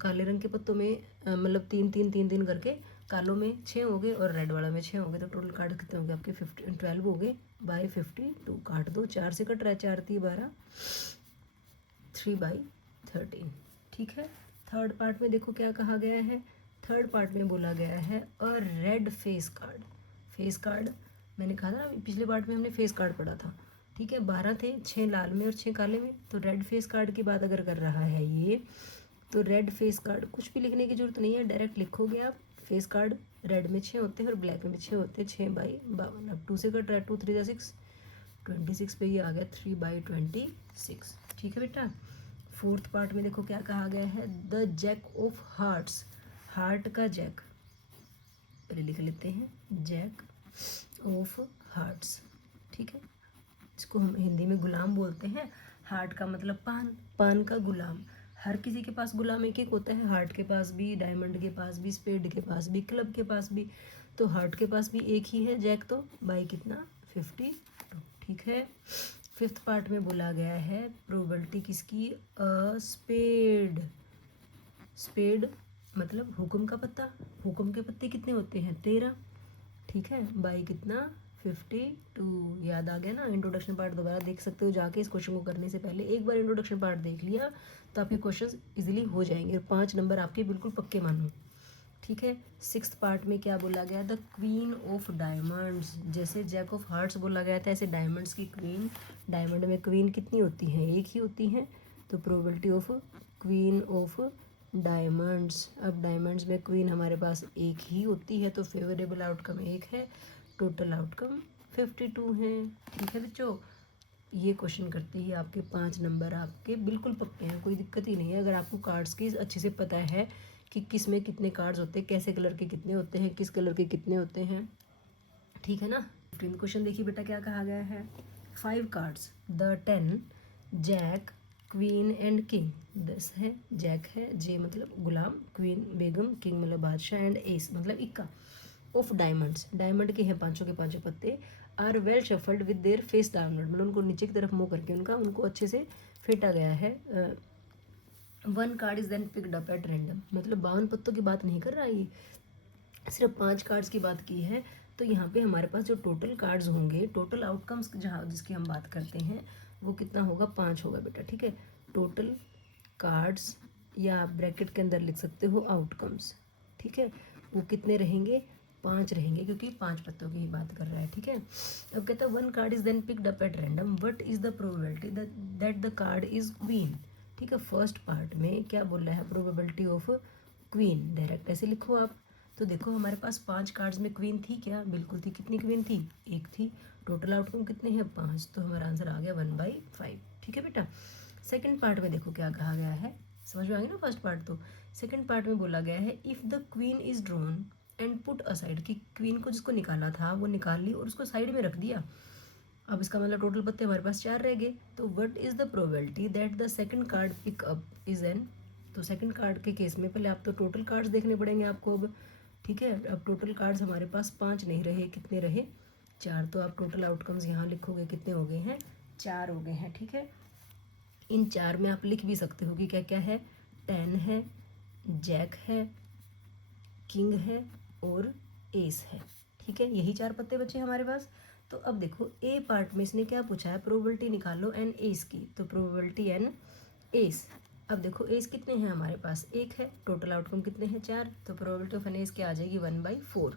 काले रंग के पत्तों में मतलब 3-3 करके, कालों में 6 हो गए और रेड वाला में 6 हो गए, तो टोटल कार्ड कितने हो गए आपके? 12 हो गए बाय 52। काट दो, 4 से कट रहा है, 4×3=12, 3/13। ठीक है। थर्ड पार्ट में देखो क्या कहा गया है। थर्ड पार्ट में बोला गया है a red face card. Face card मैंने कहा था पिछले पार्ट में हमने फेस कार्ड पढ़ा था। ठीक है, 12 थे, 6 लाल में और 6 काले में। तो रेड फेस कार्ड की बात अगर कर रहा है ये, तो रेड फेस कार्ड, कुछ भी लिखने की जरूरत नहीं है, डायरेक्ट लिखोगे आप। फेस कार्ड रेड में 6 होते हैं और ब्लैक में 6 होते हैं, 6/52। अब 2 से कट रहा है, 2×3=6, 26 पे ये आ गया 3/26। ठीक है बेटा। फोर्थ पार्ट में देखो क्या कहा गया है। The jack of hearts, heart का जैक, पहले लिख लेते हैं, जैक ऑफ हार्ट्स। ठीक है, इसको हम हिंदी में गुलाम बोलते हैं। हार्ट का मतलब पान, पान का गुलाम। हर किसी के पास गुलाम एक एक होता है, हार्ट के पास भी, डायमंड के पास भी, स्पेड के पास भी, क्लब के पास भी। तो हार्ट के पास भी एक ही है जैक, तो बाई कितना? 52। ठीक है। फिफ्थ पार्ट में बोला गया है प्रोबेबिलिटी किसकी? स्पेड। स्पेड मतलब हुक्म का पत्ता। हुक्म के पत्ते कितने होते हैं? 13। ठीक है, बाई कितना? 52। याद आ गया ना? इंट्रोडक्शन पार्ट दोबारा देख सकते हो जाके। इस क्वेश्चन को करने से पहले एक बार इंट्रोडक्शन पार्ट देख लिया तो आपके क्वेश्चंस इजीली हो जाएंगे और 5 नंबर आपके बिल्कुल पक्के मानो। ठीक है। सिक्स्थ पार्ट में क्या बोला गया? The queen of diamonds. जैसे जैक ऑफ हार्ट्स बोला गया था, ऐसे डायमंड्स की क्वीन। डायमंड में क्वीन कितनी होती हैं? एक ही होती हैं। तो probability of queen of diamonds. अब डायमंड्स में क्वीन हमारे पास एक ही होती है, तो फेवरेबल आउटकम 1 है, टोटल आउटकम 52 है। ठीक है बच्चों, ये क्वेश्चन करते ही आपके 5 नंबर आपके बिल्कुल पक्के हैं, कोई दिक्कत ही नहीं है। अगर आपको कार्ड्स की अच्छे से पता है कि किस में कितने कार्ड्स होते हैं, कैसे कलर के कितने होते हैं, किस कलर के कितने होते हैं। ठीक है ना। 15 क्वेश्चन देखिए बेटा क्या कहा गया है। 5 cards, the 10, jack, queen and king. 10 है, जैक है, जे मतलब गुलाम, क्वीन बेगम, किंग मतलब बादशाह, एंड एस मतलब इक्का ऑफ डायमंड्स। डायमंड के हैं पांचों के पांचों पत्ते। Are well shuffled with their face downward, मतलब उनको नीचे की तरफ मुंह करके उनको अच्छे से फेंटा गया है। 1 card is then picked up at random, मतलब 52 पत्तों की बात नहीं कर रहा, ये सिर्फ 5 कार्ड्स की बात की है। तो यहाँ पे हमारे पास जो टोटल कार्ड्स होंगे, टोटल आउटकम्स जहाँ जिसकी हम बात करते हैं, वो कितना होगा? 5 होगा बेटा। ठीक है, टोटल कार्ड्स, या आप ब्रैकेट के अंदर लिख सकते हो आउटकम्स। ठीक है, वो कितने रहेंगे? 5 रहेंगे, क्योंकि 5 पत्तों की ही बात कर रहा है। ठीक है। अब कहता है 1 card is then picked up at random, what is the probability that the card is queen. ठीक है, फर्स्ट पार्ट में क्या बोल रहा है? Probability of queen. डायरेक्ट ऐसे लिखो आप। तो देखो हमारे पास 5 कार्ड्स में क्वीन थी क्या? बिल्कुल थी। कितनी क्वीन थी? 1 थी। टोटल आउटकम कितने हैं? 5। तो हमारा आंसर आ गया 1/5। ठीक है बेटा। सेकंड पार्ट में देखो क्या कहा गया है, समझ में आ गया ना फर्स्ट पार्ट। तो सेकंड पार्ट में बोला गया है if the queen is drawn and put aside, कि क्वीन को जिसको निकाला था वो निकाल ली और उसको साइड में रख दिया। अब इसका मतलब टोटल पत्ते हमारे पास 4 रह गए। तो what is the probability that the second card pick up is an. तो सेकंड कार्ड के केस में पहले आप तो टोटल कार्ड्स देखने पड़ेंगे आपको अब। ठीक है, अब टोटल कार्ड्स हमारे पास 5 नहीं रहे, कितने रहे? 4। तो आप टोटल आउटकम्स यहाँ लिखोगे, कितने हो गए हैं? 4 हो गए हैं। ठीक है, इन 4 में आप लिख भी सकते हो कि क्या क्या है। 10 है, जैक है, किंग है और एस है। ठीक है, यही 4 पत्ते बचे हमारे पास। तो अब देखो ए पार्ट में इसने क्या पूछा है? प्रोबेबिलिटी निकालो एन एस की। तो प्रोबेबिलिटी एन एस। अब देखो एस कितने हैं हमारे पास? 1 है। टोटल आउटकम कितने हैं? 4। तो प्रोबेबिलिटी ऑफ एन एस क्या आ जाएगी? 1/4।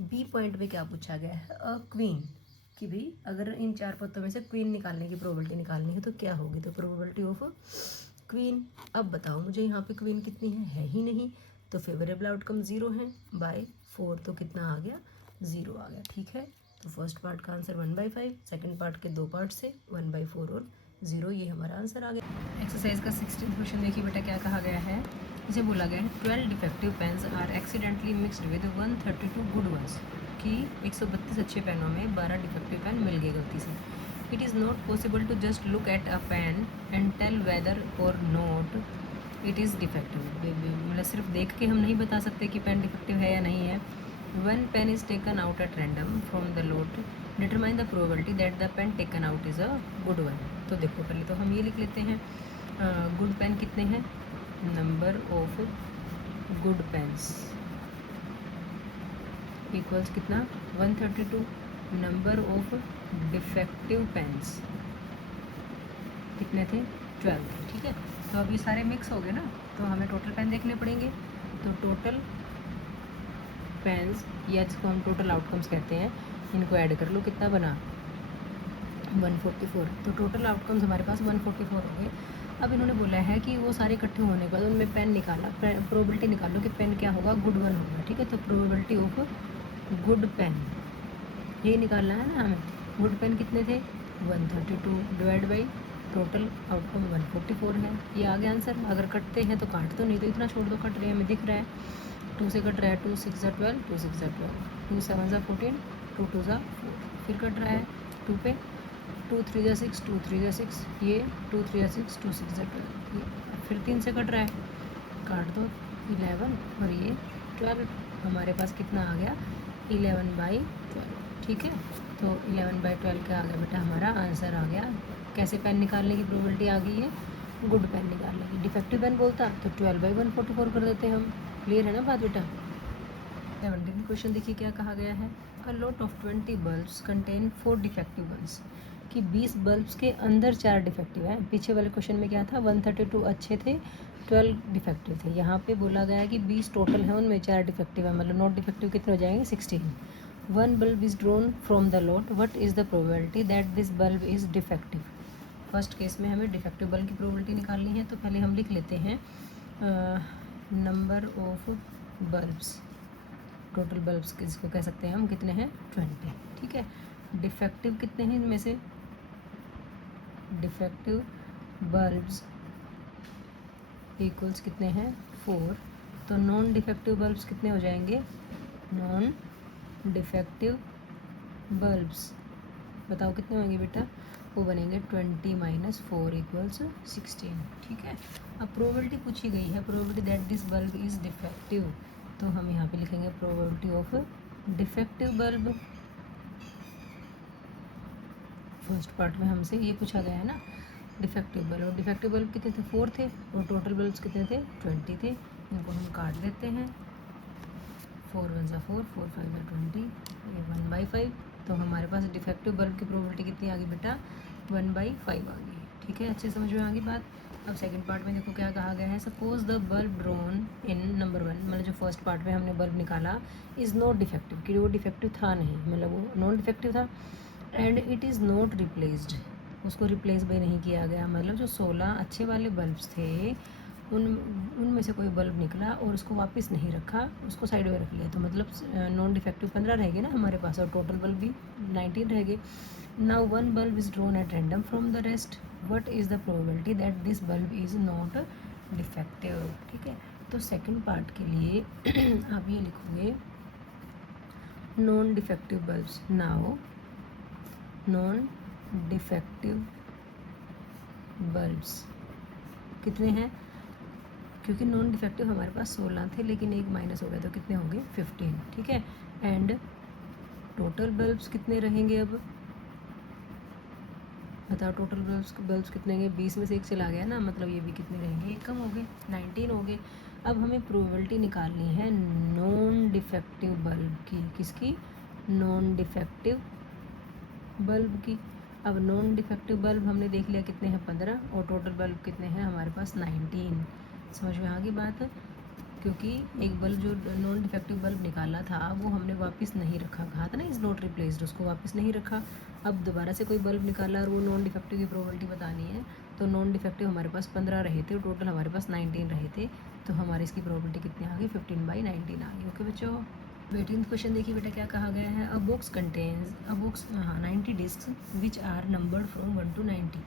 बी पॉइंट में क्या पूछा गया है? अ क्वीन, कि भाई अगर इन 4 पत्तों में से क्वीन निकालने की प्रोबेबिलिटी निकालनी है तो क्या होगी? तो प्रोबेबिलिटी ऑफ क्वीन। अब बताओ मुझे यहाँ पे क्वीन कितनी है ही नहीं। तो फेवरेबल आउटकम 0 है, बाय 4। तो कितना आ गया? 0 आ गया। ठीक है, तो फर्स्ट पार्ट का आंसर 1/5, सेकंड पार्ट के 2 पार्ट से 1/4 और 0, ये हमारा आंसर आ गया। एक्सरसाइज का 16th क्वेश्चन देखिए बेटा क्या कहा गया है। इसे बोला गया है 12 defective pens are accidentally mixed with 132 good ones, कि 132 अच्छे पेनों में 12 डिफेक्टिव पेन मिल गए गलती से। It is not possible to just look at a pen and tell whether और नॉट इट इज़ डिफेक्टिव। मतलब सिर्फ देख के हम नहीं बता सकते कि पेन डिफेक्टिव है या नहीं है। One pen is taken out at random from the lot, determine the probability that the pen taken out is a good one. तो देखो पहले तो हम ये लिख लेते हैं गुड पेन कितने हैं, number of good pens equals कितना 132, नंबर ऑफ डिफेक्टिव पेन्स कितने थे 12 थे। ठीक है, तो अब ये सारे मिक्स हो गए ना, तो हमें टोटल पेन देखने पड़ेंगे। तो टोटल पेन्स या जिसको हम टोटल आउटकम्स कहते हैं, इनको ऐड कर लो, कितना बना 144। तो टोटल आउटकम्स हमारे पास 144 हो गए। अब इन्होंने बोला है कि वो सारे इकट्ठे होने के बाद उनमें पेन निकाला, प्रोबेबिलिटी निकालो कि पेन क्या होगा, गुड वन होगा। ठीक है, तो प्रोबेबिलिटी ऑफ गुड पेन ये निकालना है ना हमें। गुड पेन कितने थे 132 डिवाइड बाई टोटल आउटकम 144 है, ये आ गया आंसर। अगर कटते हैं तो काट दो, नहीं तो इतना छोड़ दो, कट रहे हैं हमें दिख रहा है। 2 से कट रहा है 2 6 12, 2 6 12, 2 7 14, 2 2 4, फिर कट रहा है 2 पे, 2 3 6, 2 3 6, ये 2 3 6, 2 6 12, ये फिर 3 से कट रहा है, काट दो 11 और ये 12, हमारे पास कितना आ गया 11/12। ठीक है, तो 11/12 क्या आ गया बेटा, हमारा आंसर आ गया। कैसे पेन निकालने की प्रोबेबिलिटी आ गई है, गुड पेन निकालने की। डिफेक्टिव पेन बोलता तो 12/144 कर देते हम। क्लियर है ना बात बेटा। 17th क्वेश्चन देखिए क्या कहा गया है। A lot of 20 bulbs contain 4 defective bulbs, कि 20 बल्ब्स के अंदर 4 डिफेक्टिव है। पीछे वाले क्वेश्चन में क्या था 132 अच्छे थे 12 डिफेक्टिव थे। यहाँ पे बोला गया है कि 20 टोटल है, उनमें 4 डिफेक्टिव है, मतलब नॉट डिफेक्टिव कितने हो जाएंगे 16। One bulb is drone from the lot, what is the probability that this bulb is defective. First case में हमें डिफेक्टिव बल्ब की प्रोबेबिलिटी निकालनी है, तो पहले हम लिख लेते हैं number of bulbs, total bulbs किसको कह सकते हैं हम, कितने हैं 20। ठीक है, डिफेक्टिव कितने हैं इनमें से, डिफेक्टिव बल्ब्स इक्वल्स कितने हैं 4। तो नॉन डिफेक्टिव बल्ब्स कितने हो जाएंगे, नॉन डिफेक्टिव बल्ब्स बताओ कितने होंगे बेटा, वो बनेंगे 20 - 4 इक्वल्स 16। ठीक है, अब प्रोबेबिलिटी पूछी गई है, probability that this bulb is defective, तो हम यहाँ पे लिखेंगे probability of defective bulb. First part में हमसे ये पूछा गया है ना डिफेक्टिव बल्ब, और डिफेक्टिव बल्ब कितने थे 4 थे, और टोटल बल्ब्स कितने थे 20 थे। इनको हम काट देते हैं, 4 1 = 4, 4 5 = 20, ये 1/5। तो हमारे पास डिफेक्टिव बल्ब की प्रोबेबिलिटी कितनी आ गई बेटा 1/5 आ गई। ठीक है, अच्छे समझ में आ गई बात। अब सेकंड पार्ट में देखो क्या कहा गया है। Suppose the bulb drawn in number 1, मतलब जो फर्स्ट पार्ट में हमने बल्ब निकाला इज़ नॉट डिफेक्टिव, कि वो डिफेक्टिव था नहीं, मतलब वो नॉन डिफेक्टिव था, and it is not replaced, उसको रिप्लेस भी नहीं किया गया। मतलब जो 16 अच्छे वाले बल्ब्स थे उनमें से कोई बल्ब निकला और उसको वापस नहीं रखा, उसको साइड में रख लिया, तो मतलब नॉन डिफेक्टिव 15 रह गए ना हमारे पास, और टोटल बल्ब भी 19 रह गए। Now one bulb is drawn at random from the rest, what is the probability that this bulb is not defective. ठीक है, तो सेकंड पार्ट के लिए आप ये लिखोगे non defective bulbs. Now non defective bulbs कितने हैं, क्योंकि नॉन डिफेक्टिव हमारे पास 16 थे, लेकिन एक माइनस हो गया तो कितने होंगे 15। ठीक है, एंड टोटल बल्ब्स कितने रहेंगे, अब बताओ टोटल बल्ब्स कितने होंगे, 20 में से एक चला गया ना, मतलब ये भी कितने रहेंगे, एक कम हो गए 19 हो गए। अब हमें प्रोबेबिलिटी निकालनी है नॉन डिफेक्टिव बल्ब की, किसकी, नॉन डिफेक्टिव बल्ब की। अब नॉन डिफेक्टिव बल्ब हमने देख लिया कितने हैं 15, और टोटल बल्ब कितने हैं हमारे पास 19। समझ में आ गई बात, क्योंकि एक बल्ब जो नॉन डिफेक्टिव बल्ब निकाला था वो हमने वापस नहीं रखा, कहा था ना इज़ नॉट रिप्लेस्ड, उसको वापस नहीं रखा। अब दोबारा से कोई बल्ब निकाला और वो नॉन डिफेक्टिव की प्रोबेबिलिटी बतानी है, तो नॉन डिफेक्टिव हमारे पास 15 रहे थे और टोटल हमारे पास 19 रहे थे, तो हमारे इसकी प्रोबेबिलिटी कितनी आ गई 15/19 आ गई। ओके बच्चों। 18th क्वेश्चन देखिए बेटा क्या कहा गया है। A box contains 90 disc which are numbered from 1 to 90,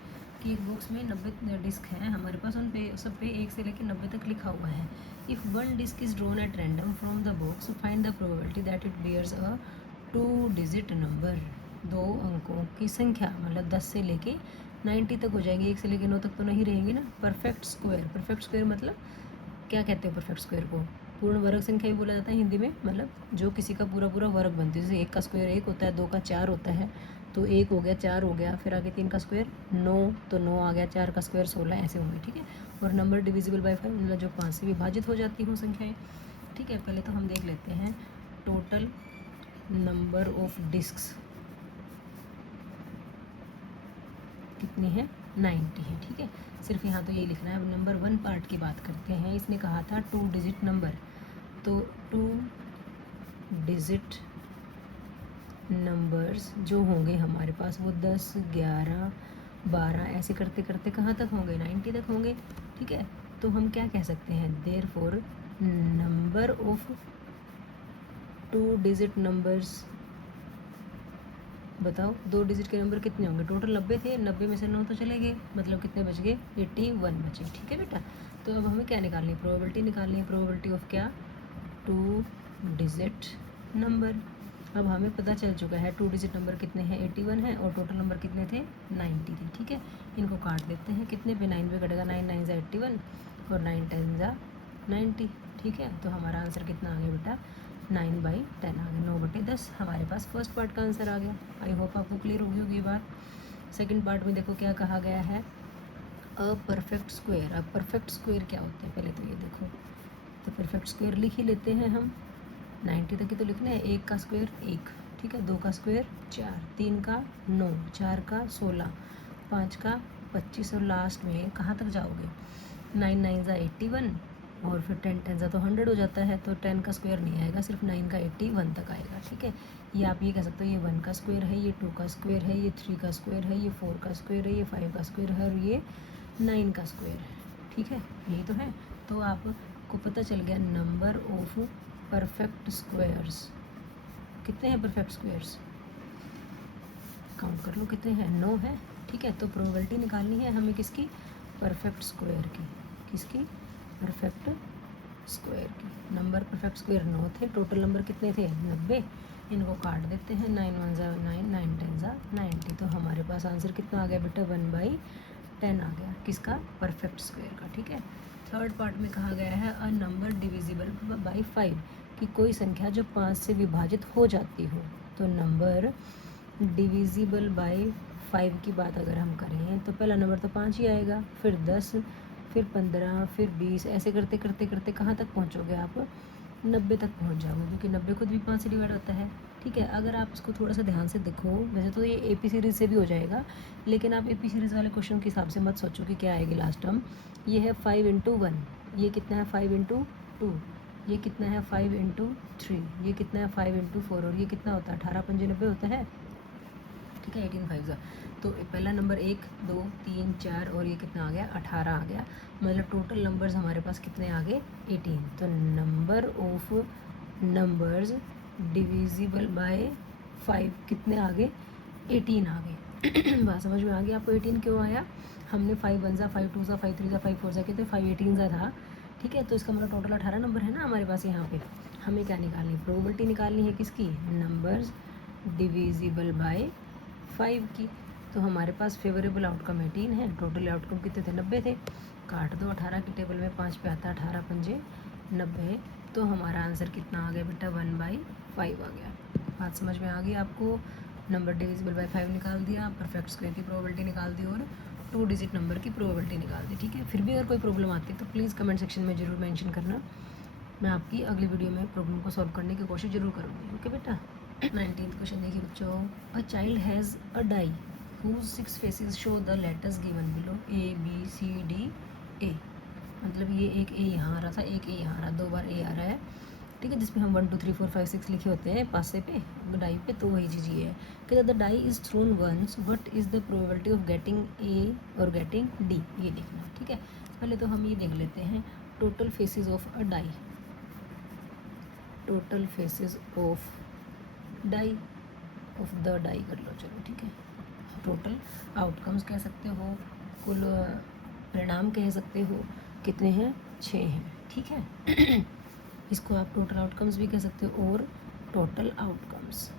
कि एक बॉक्स में 90 डिस्क हैं हमारे पास, उन पे सब पे 1 से लेकर 90 तक लिखा हुआ है। If one disc is drawn at random from the box, find the probability that it bears a 2 digit number. 2 अंकों की संख्या, मतलब 10 से लेके 90 तक हो जाएगी, 1 से लेके 9 तक तो नहीं रहेंगी ना। परफेक्ट स्क्वायर, परफेक्ट स्क्वायर मतलब क्या कहते हैं परफेक्ट स्क्वायर को? पूर्ण वर्ग संख्या ही बोला जाता है हिंदी में, मतलब जो किसी का पूरा पूरा वर्ग बनती है। जैसे 1 का स्क्वायर 1 होता है, 2 का 4 होता है, तो 1 हो गया, 4 हो गया, फिर आगे 3 का स्क्वायर 9, तो 9 आ गया, 4 का स्क्वायर 16, ऐसे होंगे, ठीक है। और नंबर डिविजिबल बाय 5 मतलब जो 5 से विभाजित हो जाती हो संख्याएँ, ठीक है। पहले तो हम देख लेते हैं टोटल नंबर ऑफ डिस्क्स कितनी है, 90 है, ठीक है। सिर्फ यहाँ तो यही लिखना है। अब नंबर 1 पार्ट की बात करते हैं। इसने कहा था 2 डिजिट नंबर, तो 2 डिजिट नंबर्स जो होंगे हमारे पास वो 10, 11, 12 ऐसे करते करते कहाँ तक होंगे, 90 तक होंगे, ठीक है। तो हम क्या कह सकते हैं, therefore number of 2 digit numbers, बताओ 2 डिजिट के नंबर कितने होंगे। टोटल 90 थे, 90 में से 9 तो चले गए, मतलब कितने बच गए, 81 बचे, ठीक है बेटा। तो अब हमें क्या निकालनी है, प्रोबेबिलिटी निकालनी है। प्रोबेबिलिटी ऑफ क्या, 2 डिजिट नंबर। अब हमें पता चल चुका है 2 डिजिट नंबर कितने हैं, 81 है, और टोटल नंबर कितने थे, 90 थे, ठीक है। इनको काट देते हैं, कितने पे, 9 पे कटेगा, 9 9 ज़ा 81 और 9 10 ज़ा 90, ठीक है। तो हमारा आंसर कितना आ गया बेटा, 9/10 आ गया, 9/10 हमारे पास फर्स्ट पार्ट का आंसर आ गया। आई होप आपको क्लियर होगी होगी ये बात। सेकंड पार्ट में देखो क्या कहा गया है, अ परफेक्ट स्क्वायर। अब परफेक्ट स्क्वायर क्या होता है, पहले तो ये देखो, तो परफेक्ट स्क्वायर लिख ही लेते हैं हम। 90 तक ही तो लिखना है। 1 का स्क्वायर 1, ठीक है, 2 का स्क्वायर 4, 3 का 9, 4 का 16, 5 का 25, और लास्ट में कहाँ तक जाओगे, 9 9 ज़ा 81 और फिर 10 10 ज़ा तो 100 हो जाता है, तो 10 का स्क्वायर नहीं आएगा, सिर्फ 9 का 81 तक आएगा, ठीक है। ये आप ये कह सकते हो, ये 1 का स्क्वायर है, ये 2 का स्क्वायर है, ये 3 का स्क्वायर है, ये 4 का स्क्वायर है, ये 5 का स्क्वायर है, और ये 9 का स्क्वायर है, ठीक है, यही तो है। तो आपको पता चल गया नंबर ऑफ परफेक्ट स्क्वायर्स कितने हैं। परफेक्ट स्क्वायर्स काउंट कर लो कितने हैं, 9 है, ठीक है। तो प्रोबेबिलिटी निकालनी है हमें किसकी, परफेक्ट स्क्वायर की, किसकी, परफेक्ट स्क्वायर की। नंबर परफेक्ट स्क्वायर 9 थे, टोटल नंबर कितने थे, 90। इनको काट देते हैं, 9 1 ज़ा 9, 9 10 ज़ा 90, तो हमारे पास आंसर कितना आ गया बेटा, 1/10 आ गया, किसका, परफेक्ट स्क्वायर का, ठीक है। थर्ड पार्ट में कहा गया है अ नंबर डिविजिबल बाई 5, कि कोई संख्या जो 5 से विभाजित हो जाती हो। तो नंबर डिविजिबल बाय 5 की बात अगर हम करें तो पहला नंबर तो 5 ही आएगा, फिर 10, फिर 15, फिर 20, ऐसे करते करते करते कहाँ तक पहुँचोगे आप, 90 तक पहुँच जाओगे, क्योंकि 90 खुद भी 5 से डिवाइड होता है, ठीक है। अगर आप इसको थोड़ा सा ध्यान से देखो, वैसे तो ये AP सीरीज़ से भी हो जाएगा, लेकिन आप AP सीरीज़ वाले क्वेश्चन के हिसाब से मत सोचो कि क्या आएगी लास्ट टर्म। ये है 5 × 1, ये कितना है 5 × 2, ये कितना है 5 × 3, ये कितना है 5 × 4, और ये कितना होता है 18 5 90 होता है, ठीक है, 18 5 तो पहला नंबर 1 2 3 4 और ये कितना आ गया 18 आ गया, मतलब टोटल नंबर्स हमारे पास कितने आ गए 18। तो number of numbers divisible by 5 कितने आ गए 18 आ गए। बात समझ में आ गई आपको 18 क्यों आया, हमने 5 1 ज़ा 5 2 ज़ा 5 3 ज़ा 5 4 ज़ा कितने 5 18 ज़ा था, ठीक है। तो इसका मतलब टोटल 18 नंबर है ना हमारे पास यहाँ पे। हमें क्या निकालनी है, प्रोबेबिलिटी निकालनी है किसकी, नंबर्स डिविजिबल बाय 5 की। तो हमारे पास फेवरेबल आउटकम 18 है, टोटल आउटकम कितने थे 90 थे, काट दो 18 की टेबल में 5 पे आता है 18 पंजे 90, तो हमारा आंसर कितना आ गया बेटा 1/5 आ गया। बात समझ में आ गई आपको, नंबर डिविजिबल बाय 5 निकाल दिया, परफेक्ट स्क्वायर की प्रोबेबिलिटी निकाल दी और 2 डिजिट नंबर की प्रोबेबिलिटी निकाल दी, ठीक है। फिर भी अगर कोई प्रॉब्लम आती है तो प्लीज़ कमेंट सेक्शन में ज़रूर मेंशन करना, मैं आपकी अगली वीडियो में प्रॉब्लम को सॉल्व करने की कोशिश ज़रूर करूँगी, ओके बेटा। 19th क्वेश्चन देखिए बच्चों, a child has a die whose 6 faces show the letters given below A B C D A, मतलब ये एक A यहाँ आ रहा था, एक A यहाँ आ रहा, 2 बार A आ रहा है, ठीक है, जिसमें हम 1 2 3 4 5 6 लिखे होते हैं पासे पे डाई पे, तो वही चीज़ ये है कि the die is thrown once, what is the probability of getting A और गेटिंग D, ये देखना, ठीक है। पहले तो हम ये देख लेते हैं total faces of a die, total faces of die, of the die कर लो, चलो ठीक है। टोटल आउटकम्स कह सकते हो, कुल परिणाम कह सकते हो, कितने हैं, 6 हैं, ठीक है। इसको आप टोटल आउटकम्स भी कह सकते हो और टोटल आउटकम्स,